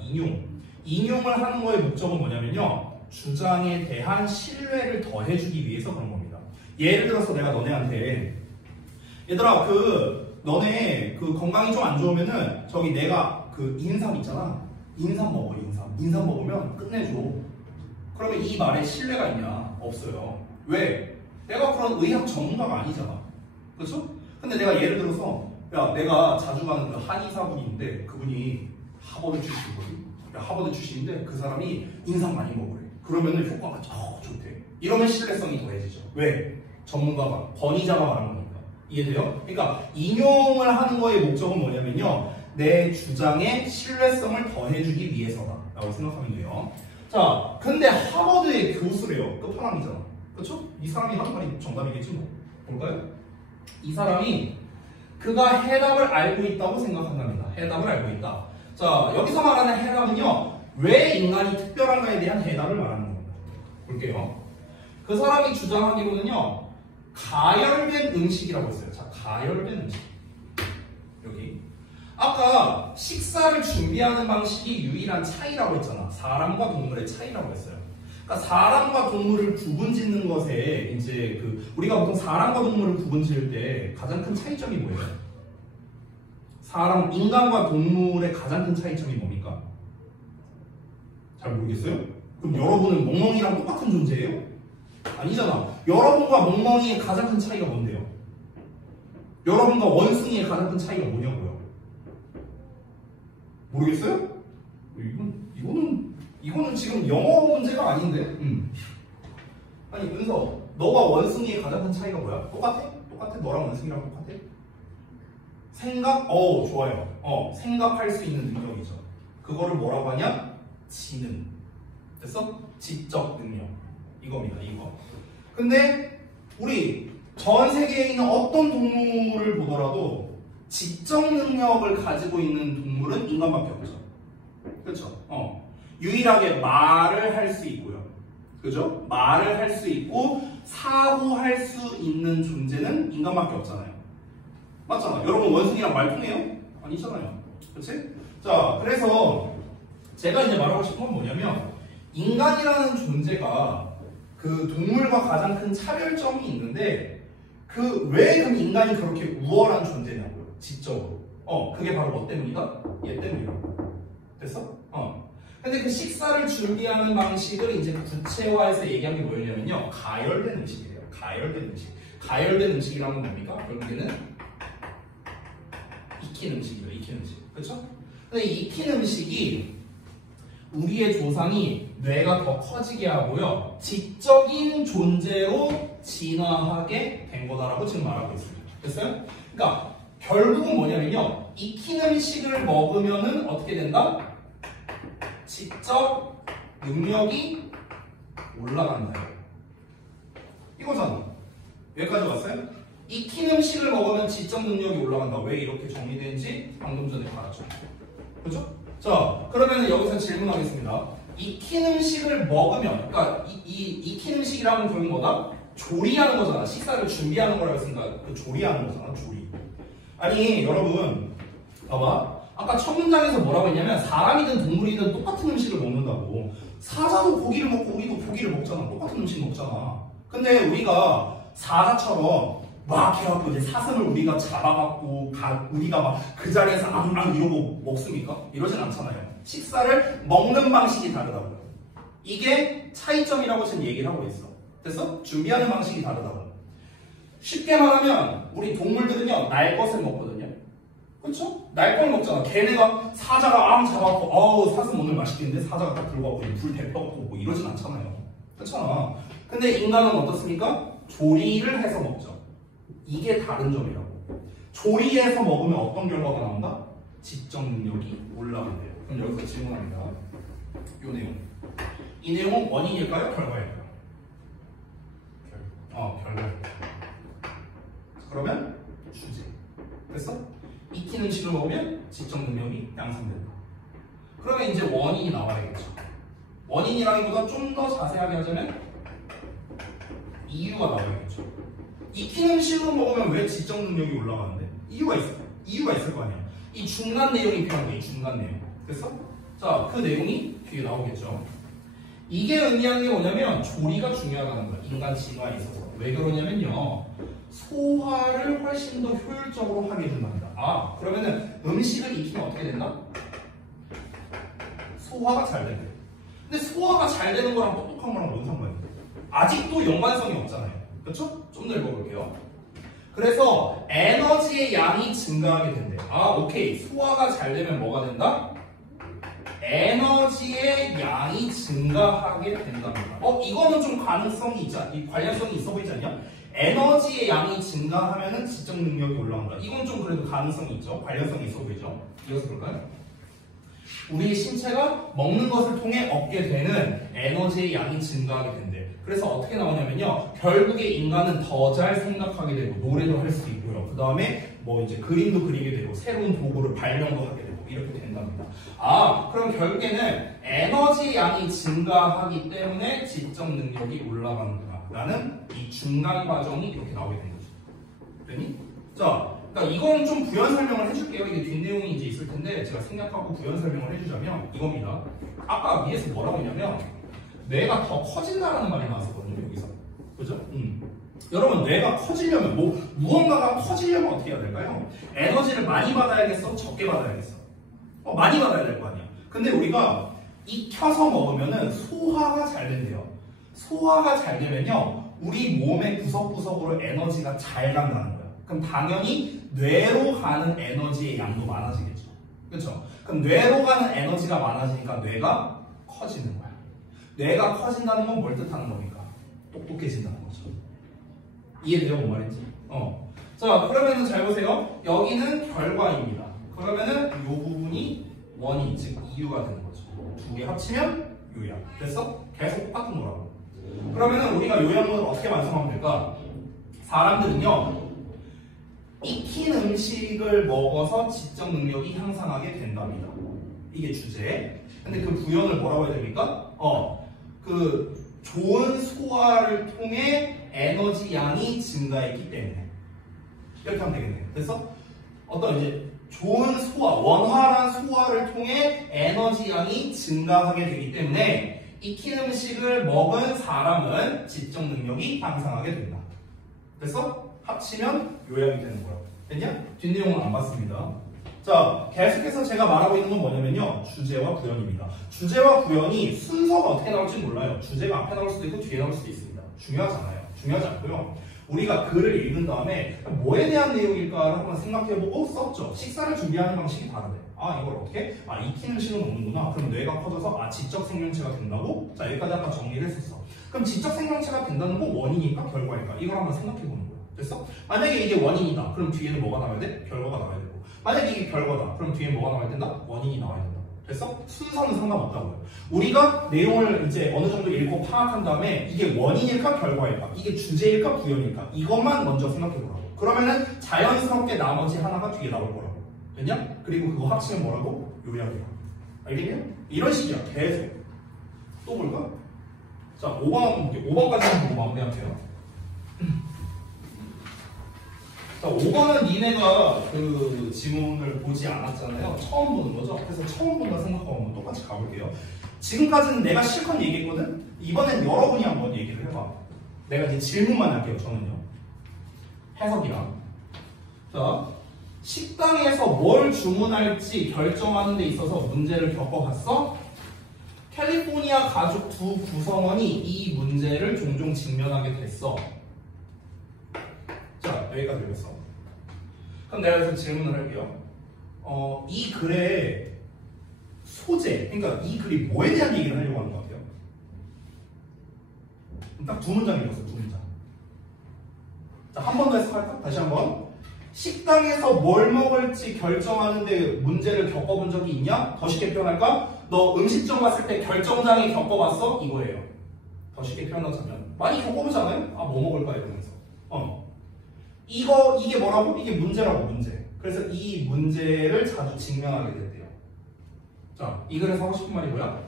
인용을 하는 거의 목적은 뭐냐면요. 주장에 대한 신뢰를 더해주기 위해서 그런 겁니다. 예를 들어서 내가 너네한테 얘들아 너네 건강이 좀 안 좋으면은 저기 내가 인삼 있잖아. 인삼 먹어. 인삼 먹으면 끝내줘. 그러면 이 말에 신뢰가 있냐? 없어요. 왜? 내가 그런 의학 전문가가 아니잖아. 그렇죠? 근데 내가 예를 들어서 야 내가 자주 가는 그 한의사분이 있는데 그분이 하버드 출신이거든. 하버드 출신인데 그 사람이 인삼 많이 먹으래. 그러면은 효과가 좋대. 이러면 신뢰성이 더해지죠. 왜? 전문가가, 권위자가 말한 거니까. 이해돼요? 그러니까 인용을 하는 거의 목적은 뭐냐면요. 내 주장에 신뢰성을 더해주기 위해서다. 라고 생각하면 돼요. 자, 근데 하버드의 교수래요. 끝판왕이잖아. 그렇죠? 이 사람이 하는 말이 정답이겠지 뭐. 볼까요? 이 사람이 그가 해답을 알고 있다고 생각한답니다. 해답을 알고 있다. 자, 여기서 말하는 해답은요. 왜 인간이 특별한가에 대한 해답을 말하는 겁니다. 볼게요. 그 사람이 주장하기로는요. 가열된 음식이라고 했어요. 자, 가열된 음식. 여기. 아까 식사를 준비하는 방식이 유일한 차이라고 했잖아. 사람과 동물의 차이라고 했어요. 그러니까 사람과 동물을 구분 짓는 것에 이제 우리가 보통 사람과 동물을 구분 지을 때 가장 큰 차이점이 뭐예요? 인간과 동물의 가장 큰 차이점이 뭡니까? 잘 모르겠어요? 그럼 여러분은 멍멍이랑 똑같은 존재예요? 아니잖아. 여러분과 멍멍이의 가장 큰 차이가 뭔데요? 여러분과 원숭이의 가장 큰 차이가 뭐냐고요? 모르겠어요? 이거는 지금 영어 문제가 아닌데? 아니 은서, 너가 원숭이의 가장 큰 차이가 뭐야? 똑같아? 너랑 원숭이랑 똑같아? 생각? 좋아요. 생각할 수 있는 능력이죠. 그거를 뭐라고 하냐? 지능. 됐어? 지적 능력. 이겁니다, 이거. 근데 우리 전 세계에 있는 어떤 동물을 보더라도 지적 능력을 가지고 있는 동물은 인간밖에 없죠. 그렇죠? 유일하게 말을 할 수 있고요. 그죠? 말을 할 수 있고 사고할 수 있는 존재는 인간밖에 없잖아요. 맞잖아. 여러분 원숭이랑 말 통해요? 아니잖아요. 그렇지? 자, 그래서 제가 이제 말하고 싶은 건 뭐냐면 인간이라는 존재가 그 동물과 가장 큰 차별점이 있는데 왜 그럼 인간이 그렇게 우월한 존재냐고요. 지적으로. 그게 바로 뭐 때문이다? 얘 때문이라고. 됐어? 근데 그 식사를 준비하는 방식을 이제 구체화해서 얘기한 게 뭐였냐면요. 가열된 음식이래요. 가열된 음식. 가열된 음식이라는 건 뭡니까? 결국에는 익힌 음식이죠. 익힌 음식. 그렇죠? 근데 익힌 음식이 우리의 조상이 뇌가 더 커지게 하고요. 지적인 존재로 진화하게 된 거다라고 지금 말하고 있습니다. 됐어요? 그러니까 결국은 뭐냐면요. 익힌 음식을 먹으면은 어떻게 된다? 지적 능력이 올라간다. 이거잖아. 여기까지 왔어요? 익힌 음식을 먹으면 지적 능력이 올라간다. 왜 이렇게 정리되는지 방금 전에 봤죠. 그죠? 자, 그러면 여기서 질문하겠습니다. 익힌 음식을 먹으면, 그러니까 익힌 음식이라는 건 뭐다? 조리하는 거잖아. 식사를 준비하는 거라고 했으니까 그 조리하는 거잖아. 조리. 아니, 여러분, 봐봐. 아까 첫 문장에서 뭐라고 했냐면 사람이든 동물이든 똑같은 음식을 먹는다고. 사자도 고기를 먹고 우리도 고기를 먹잖아. 똑같은 음식 먹잖아. 근데 우리가 사자처럼 막 해갖고 이제 사슴을 우리가 잡아갖고 우리가 막 그 자리에서 앙앙 이러고 먹습니까? 이러진 않잖아요. 식사를 먹는 방식이 다르다고요. 이게 차이점이라고 지금 얘기를 하고 있어. 됐어? 준비하는 방식이 다르다고. 쉽게 말하면 우리 동물들은요 날 것을 먹거든요. 그렇죠? 날 걸 먹잖아. 걔네가 사자가 앙 잡아갖고 어우 사슴 오늘 맛있겠는데 사자가 딱 들어가고 불 대펴갖고 뭐 이러진 않잖아요. 그렇잖아. 근데 인간은 어떻습니까? 조리를 해서 먹죠. 이게 다른 점이라고. 조리해서 먹으면 어떤 결과가 나온다? 지적 능력이 올라간대요. 그럼 여기서 질문합니다. 요 내용. 이 내용은 원인일까요? 결과일까요? 결과일까요? 그러면 주제. 됐어? 익힌 음식을 먹으면 지적 능력이 향상된다. 그러면 이제 원인이 나와야겠죠. 원인이라기보다 좀 더 자세하게 하자면 이유가 나와야겠죠. 익힌 음식을 먹으면 왜 지적 능력이 올라가는데? 이유가 있을 거 아니야. 이 중간 내용이 필요한 거야. 이 중간 내용. 됐어? 자, 그 내용이 뒤에 나오겠죠. 이게 의미하는 게 뭐냐면 조리가 중요하다는 거야. 인간 진화에 있어서. 왜 그러냐면요. 소화를 훨씬 더 효율적으로 하게 해준답니다. 아, 그러면은 음식을 익히면 어떻게 된다? 소화가 잘 된대. 근데 소화가 잘 되는 거랑 똑똑한 거랑 뭔 상관이야? 아직도 연관성이 없잖아요. 그렇죠? 좀 더 읽어볼게요. 그래서 에너지의 양이 증가하게 된대. 아, 오케이. 소화가 잘 되면 뭐가 된다? 에너지의 양이 증가하게 된답니다. 이거는 좀 가능성이 있지, 이 관련성이 있어 보이지 않냐? 에너지의 양이 증가하면은 지적 능력이 올라간다. 이건 좀 그래도 가능성이 있죠. 관련성이 있어 보이죠? 이어서 볼까요? 우리 신체가 먹는 것을 통해 얻게 되는 에너지의 양이 증가하게 된대. 그래서 어떻게 나오냐면요. 결국에 인간은 더 잘 생각하게 되고 노래도 할 수 있고요. 그 다음에 뭐 이제 그림도 그리게 되고 새로운 도구를 발명도 하게 되고 이렇게 된답니다. 아, 그럼 결국에는 에너지 양이 증가하기 때문에 지적 능력이 올라간다라는 이 중간 과정이 이렇게 나오게 된 거죠. 되니? 자, 그러니까 이건 좀 부연 설명을 해줄게요. 이게 뒷내용이 이제 있을 텐데 제가 생략하고 부연 설명을 해주자면 이겁니다. 아까 위에서 뭐라고 했냐면 뇌가 더 커진다라는 말이 나왔었거든요. 여기서. 그죠? 여러분, 뇌가 커지려면 무언가가 커지려면 어떻게 해야 될까요? 에너지를 많이 받아야겠어? 적게 받아야겠어? 많이 받아야 될 거 아니야. 근데 우리가 익혀서 먹으면은 소화가 잘 된대요. 소화가 잘 되면요, 우리 몸의 구석구석으로 에너지가 잘 간다는 거야. 그럼 당연히 뇌로 가는 에너지의 양도 많아지겠죠. 그렇죠? 그럼 뇌로 가는 에너지가 많아지니까 뇌가 커지는 거야. 뇌가 커진다는 건 뭘 뜻하는 겁니까? 똑똑해진다는 거죠. 이해돼요? 뭔 말인지? 자, 그러면은 잘 보세요. 여기는 결과입니다. 그러면은 이 부분이 원인, 즉 이유가 되는 거죠. 두 개 합치면 요약. 됐어? 계속 똑같은 거라고. 그러면은 우리가 요약문을 어떻게 완성하면 될까? 사람들은요, 익힌 음식을 먹어서 지적 능력이 향상하게 된답니다. 이게 주제. 근데 그 부연을 뭐라고 해야 됩니까? 그 좋은 소화를 통해 에너지 양이 증가했기 때문에. 이렇게 하면 되겠네요. 됐어? 어떤 이제 좋은 소화, 원활한 소화를 통해 에너지 양이 증가하게 되기 때문에 익힌 음식을 먹은 사람은 지적 능력이 향상하게 된다. 됐어? 합치면 요약이 되는 거야. 됐냐? 뒷내용은 안 봤습니다. 자, 계속해서 제가 말하고 있는 건 뭐냐면요. 주제와 부연입니다. 주제와 부연이 순서가 어떻게 나올지 몰라요. 주제가 앞에 나올 수도 있고 뒤에 나올 수도 있습니다. 중요하잖아요. 중요하지 않고요. 우리가 글을 읽은 다음에 뭐에 대한 내용일까를 한번 생각해보고 썼죠. 식사를 준비하는 방식이 다르대. 아, 이걸 어떻게? 아, 익히는 식은 없는구나. 그럼 뇌가 커져서 아, 지적 생명체가 된다고? 자, 여기까지 아까 정리를 했었어. 그럼 지적 생명체가 된다는 건 원인일까? 결과일까? 이걸 한번 생각해보는 거야. 됐어? 만약에 이게 원인이다. 그럼 뒤에는 뭐가 나와야 돼? 결과가 나와야 되고. 만약에 이게 결과다. 그럼 뒤에 뭐가 나와야 된다? 원인이 나와야 된다. 됐어? 순서는 상관없다고요. 우리가 내용을 이제 어느 정도 읽고 파악한 다음에 이게 원인일까 결과일까? 이게 주제일까 부연일까? 이것만 먼저 생각해보라고. 그러면은 자연스럽게 나머지 하나가 뒤에 나올 거라고. 됐냐? 그리고 그거 합치면 뭐라고? 요약이야. 알겠냐? 이런 식이야. 계속. 또 볼까? 자, 5번까지는 보고 마무리할게요. 자, 5번은 니네가 그 지문을 보지 않았잖아요. 처음 보는 거죠. 그래서 처음 본다 생각하고 한번 똑같이 가볼게요. 지금까지는 내가 실컷 얘기했거든? 이번엔 여러분이 한번 얘기를 해봐. 내가 이제 질문만 할게요, 저는요. 해석이랑. 자, 식당에서 뭘 주문할지 결정하는 데 있어서 문제를 겪어봤어? 캘리포니아 가족 두 구성원이 이 문제를 종종 직면하게 됐어. 자, 여기까지 읽었어. 그럼 내가 여기서 질문을 할게요. 이 글의 소재, 그러니까 이 글이 뭐에 대한 얘기를 하려고 하는 것 같아요? 딱 두 문장 읽었어, 두 문장. 자, 한 번 더 해석할까? 다시 한 번. 식당에서 뭘 먹을지 결정하는데 문제를 겪어본 적이 있냐? 더 쉽게 표현할까? 너 음식점 갔을 때 결정장애 겪어봤어? 이거예요. 더 쉽게 표현하자면 많이 겪어보잖아요? 아, 뭐 먹을까? 이러면서. 이게 뭐라고? 이게 문제라고, 문제. 그래서 이 문제를 자주 직면하게 됐대요. 자, 이 글에서 하고 싶은 말이 뭐야?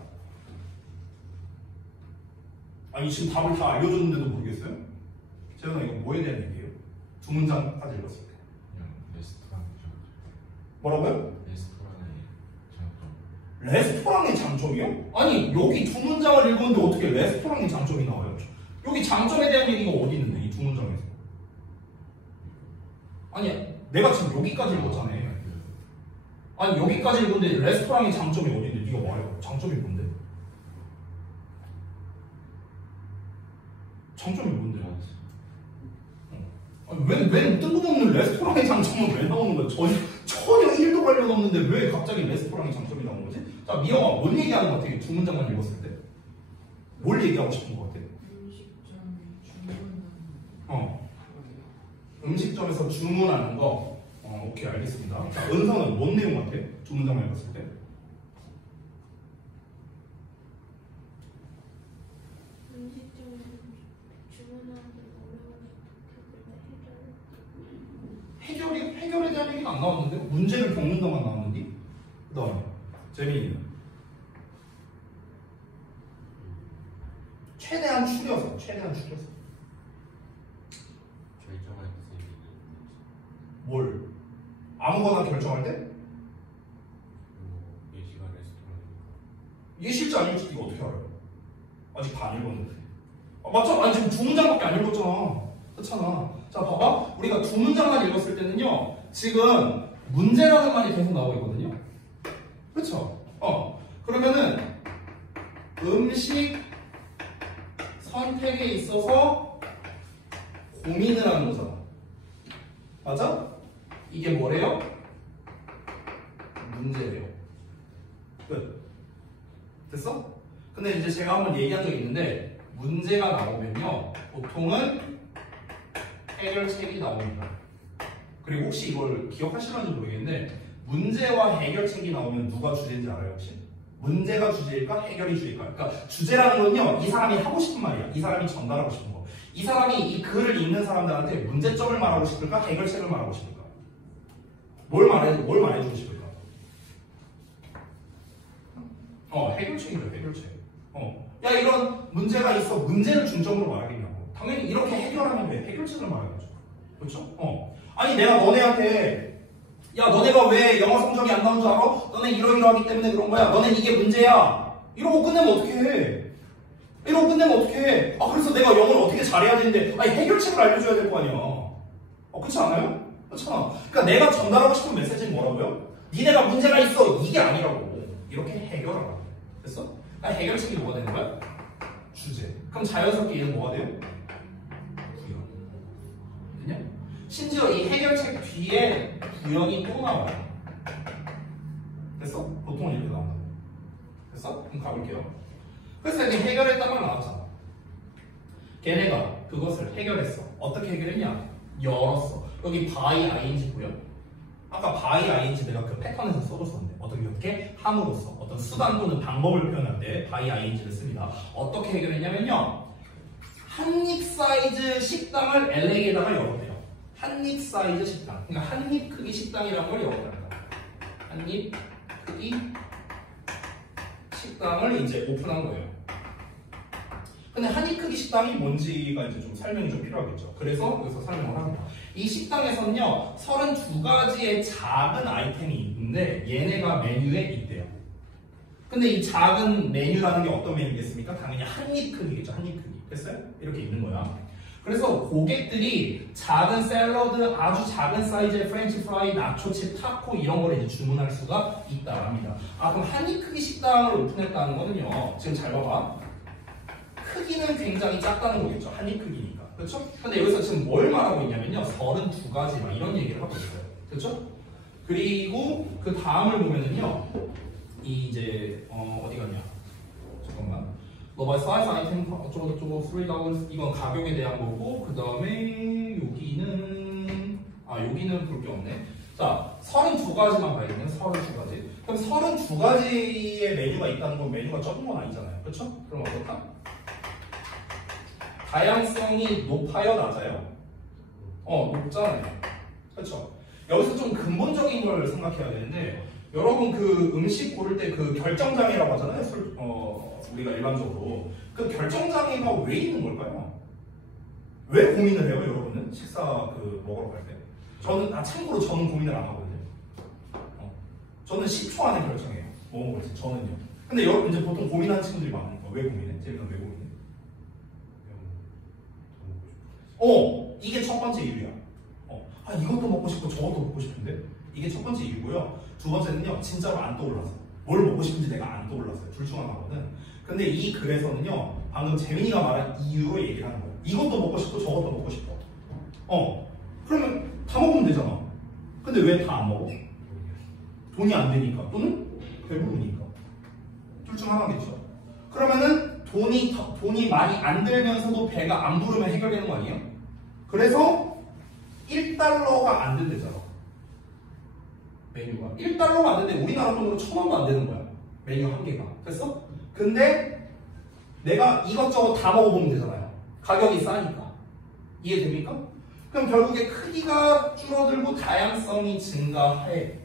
아니, 지금 답을 다 알려줬는데도 모르겠어요? 재현아, 이거 뭐에 대한 얘기예요? 두 문장까지 읽었을 때. 그냥 레스토랑 장점. 뭐라고요? 레스토랑의 장점. 레스토랑의 장점이요? 아니, 여기 두 문장을 읽었는데 어떻게 레스토랑의 장점이 나와요? 여기 장점에 대한 얘기가 어디 있는데, 이 두 문장에서? 아니, 내가 지금 여기까지 읽었잖아. 아니, 여기까지 읽었는데 레스토랑의 장점이 어디인데? 네가 말해봐. 장점이 뭔데? 장점이 뭔데? 아니, 왜 뜬금없는 레스토랑의 장점은 왜 나오는 거야? 전혀 1도 관련 없는데 왜 갑자기 레스토랑의 장점이 나오는 거지? 자, 미영아, 뭔 얘기하는 것 같아? 두 문장만 읽었을 때? 뭘 얘기하고 싶은 것 같아? 음식점에서 주문하는 거. 오케이, 알겠습니다. 자, 은서는 뭔 내용 같아? 두 문장만 읽었을 때? 음식점에서 주문하기 어려워서 해결에 대한 얘기가 안 나왔는데? 문제를 겪는다만 나왔는데? 그 다음에 재민이는 최대한 추려서 결정할 때 뭘? 아무거나 결정할 때? 예시가 레스토랑이니까. 이게 실제 아닐지 이거 어떻게 알아요? 아직 다 안 읽었는데. 맞잖아. 아니, 지금 두 문장밖에 안 읽었잖아. 그렇잖아. 자, 봐봐. 우리가 두 문장만 읽었을 때는요, 지금 문제라는 말이 계속 나오고 있거든요. 그렇죠? 그러면은 음식 선택에 있어서 고민을 하는 거잖아. 맞아? 이게 뭐래요? 문제래요. 끝. 됐어? 근데 이제 제가 한번 얘기한 적이 있는데, 문제가 나오면요, 보통은 해결책이 나옵니다. 그리고 혹시 이걸 기억하시는지 모르겠는데, 문제와 해결책이 나오면 누가 주제인지 알아요, 혹시? 문제가 주제일까? 해결이 주제일까? 그러니까 주제라는 건요, 이 사람이 하고 싶은 말이야. 이 사람이 전달하고 싶은 거. 이 사람이 이 글을 읽는 사람들한테 문제점을 말하고 싶을까? 해결책을 말하고 싶을까? 뭘 말해주고 싶을까? 해결책이죠, 해결책. 야, 이런 문제가 있어. 문제를 중점으로 말하겠냐고. 당연히 이렇게 해결하면 왜? 해결책을 말하겠죠. 그렇죠? 아니, 내가 너네한테, 야, 너네가 왜 영어 성적이 안 나온 줄 알아? 너네 이러이러하기 때문에 그런 거야. 너넨 이게 문제야. 이러고 끝내면 어떡해? 아, 그래서 내가 영어를 어떻게 잘해야 되는데, 아니, 해결책을 알려줘야 될 거 아니야. 그렇지 않아요? 그렇잖아. 그러니까 내가 전달하고 싶은 메시지는 뭐라고요? 니네가 문제가 있어. 이게 아니라고. 이렇게 해결하라. 됐어? 해결책이 뭐가 되는 거야? 주제. 그럼 자연스럽게 얘는 뭐가 돼요? 부연. 심지어 이 해결책 뒤에 구형이 또 나와요. 됐어? 보통은 이렇게 나온다고. 됐어? 그럼 가볼게요. 그래서 이제 해결했단 말 나왔잖아. 걔네가 그것을 해결했어. 어떻게 해결했냐? 열었어. 여기 by ing 보여? 아까 by ing 내가 그 패턴에서 써줬었는데 어떻게 함으로써 어떤 수단 또는 방법을 표현할 때 by ing를 씁니다. 어떻게 해결했냐면요. 한입 사이즈 식당을 LA에다가 열었대요. 한입 사이즈 식당. 그러니까 한입 크기 식당이라는 걸 열었답니다. 한입 크기 식당을 이제 오픈한 거예요. 근데 한입 크기 식당이 뭔지가 이제 좀 설명이 좀 필요하겠죠. 그래서 여기서 설명을 합니다. 이 식당에서는요, 32가지의 작은 아이템이 있는데 얘네가 메뉴에 있대요. 근데 이 작은 메뉴라는 게 어떤 메뉴겠습니까? 당연히 한입 크기겠죠. 한입 크기. 됐어요? 이렇게 있는 거야. 그래서 고객들이 작은 샐러드, 아주 작은 사이즈의 프렌치 프라이, 나초칩, 타코 이런 거를 이제 주문할 수가 있다고 합니다. 아, 그럼 한입 크기 식당을 오픈했다는 거는요. 지금 잘 봐봐. 크기는 굉장히 작다는 거겠죠. 한입 크기니까. 그렇죠? 근데 여기서 지금 뭘 말하고 있냐면요. 32가지 막 이런 얘기를 하고 있어요. 그렇죠? 그리고 그 다음을 보면은요. 이 이제 어디 갔냐? 잠깐만. 너by size item 어쩌고저쩌고 3,000 이건 가격에 대한 거고 그 다음에 여기는 볼 게 없네. 자, 32가지만 봐야겠네요. 32가지. 그럼 32가지의 메뉴가 있다는 건 메뉴가 적은 건 아니잖아요. 그렇죠? 그럼 어떨까? 다양성이 높아요, 낮아요? 높잖아요. 그렇죠? 여기서 좀 근본적인 걸 생각해야 되는데 여러분 그 음식 고를 때 그 결정장애라고 하잖아요. 우리가 일반적으로 그 결정장애가 왜 있는 걸까요? 왜 고민을 해요, 여러분은? 식사 그 먹으러 갈 때? 참고로 저는 고민을 안 하거든요. 저는 10초 안에 결정해요. 뭐 먹을지, 저는요. 근데 여러분 이제 보통 고민하는 친구들이 많으니까 왜 고민해? 재미는 왜 고민해? 이게 첫 번째 이유야. 이것도 먹고 싶고 저것도 먹고 싶은데 이게 첫 번째 이유고요. 두 번째는요, 진짜로 안 떠올라서. 뭘 먹고 싶은지 내가 안 떠올랐어요. 둘 중 하나거든. 근데 이 글에서는요, 방금 재민이가 말한 이유로 얘기를 하는 거예요. 이것도 먹고 싶고 저것도 먹고 싶어. 그러면 다 먹으면 되잖아. 근데 왜 다 안 먹어? 돈이 안 되니까 또는 배부르니까. 둘 중 하나겠죠. 그러면은 돈이 많이 안 들면서도 배가 안 부르면 해결되는 거 아니에요? 그래서 1달러가 안 된대잖아. 메뉴가 1달러가 안 되는데 우리나라 돈으로 1,000원도 안 되는 거야. 메뉴 한 개가. 됐어? 근데 내가 이것저것 다 먹어보면 되잖아요. 가격이 싸니까. 이해됩니까? 그럼 결국에 크기가 줄어들고 다양성이 증가해.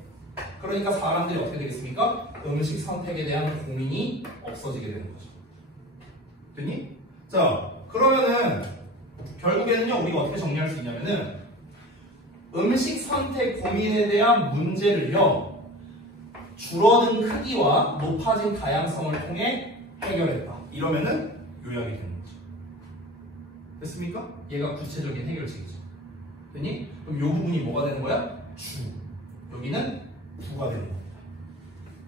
그러니까 사람들이 어떻게 되겠습니까? 음식 선택에 대한 고민이 없어지게 되는 거죠. 됐니? 자, 그러면은 결국에는요, 우리가 어떻게 정리할 수 있냐면은 음식 선택 고민에 대한 문제를요, 줄어든 크기와 높아진 다양성을 통해 해결했다. 이러면은 요약이 되는 거죠. 됐습니까? 얘가 구체적인 해결책이죠. 됐니? 그럼 요 부분이 뭐가 되는 거야? 주. 여기는 부가 되는 겁니다.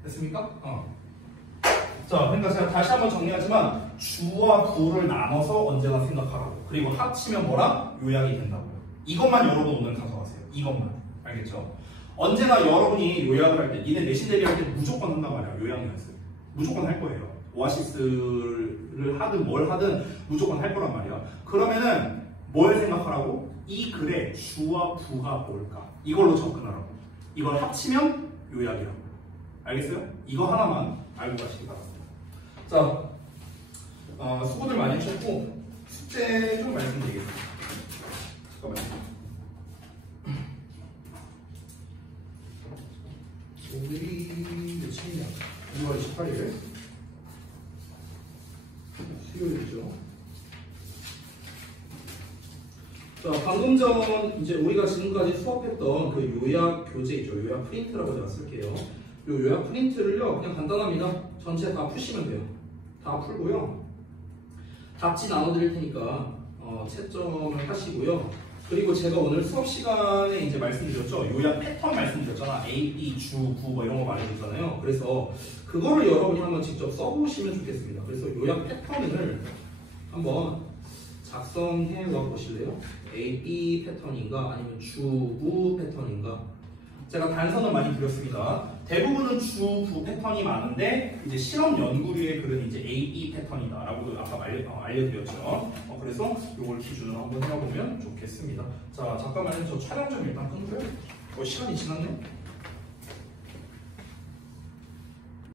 됐습니까? 자, 그러니까 제가 다시 한번 정리하지만 주와 부를 나눠서 언제나 생각하라고. 그리고 합치면 뭐라? 요약이 된다고요. 이것만 여러분 오늘 가져가세요. 이것만. 알겠죠? 언제나 여러분이 요약을 할 때, 니네 내신 대비할 때 무조건 한단 말이야. 요약 연습. 무조건 할 거예요. 오아시스를 하든 뭘 하든 무조건 할 거란 말이야. 그러면은 뭘 생각하라고? 이 글에 주와 부가 뭘까? 이걸로 접근하라고. 이걸 합치면 요약이라고. 알겠어요? 이거 하나만 알고 가시기 바랍니다. 자, 수고들 많이 하셨고 숙제 좀 말씀드리겠습니다. 잠깐만요. 오늘이 며칠이냐? 6월 18일 수요일이죠. 자, 방금 전 이제 우리가 지금까지 수업했던 그 요약 교재 있죠. 요약 프린트라고 제가 쓸게요. 요 요약 프린트를요, 그냥 간단합니다. 전체 다 푸시면 돼요. 다 풀고요. 답지 나눠드릴 테니까 채점을 하시고요. 그리고 제가 오늘 수업 시간에 이제 말씀드렸죠. 요약 패턴 말씀드렸잖아. A, B, 주, 구 뭐 이런 거 말해줬잖아요. 그래서 그거를 여러분이 한번 직접 써보시면 좋겠습니다. 그래서 요약 패턴을 한번 작성해 와 보실래요? A, B 패턴인가 아니면 주부 패턴인가? 제가 단서는 많이 드렸습니다. 대부분은 주부 패턴이 많은데 이제 실험 연구류의 글은 이제 A, B 패턴이다라고 아까 알려드렸죠. 그래서 이걸 기준으로 한번 해보면 좋겠습니다. 자, 잠깐만요. 저 촬영 좀 일단 끊고요. 시간이 지났네.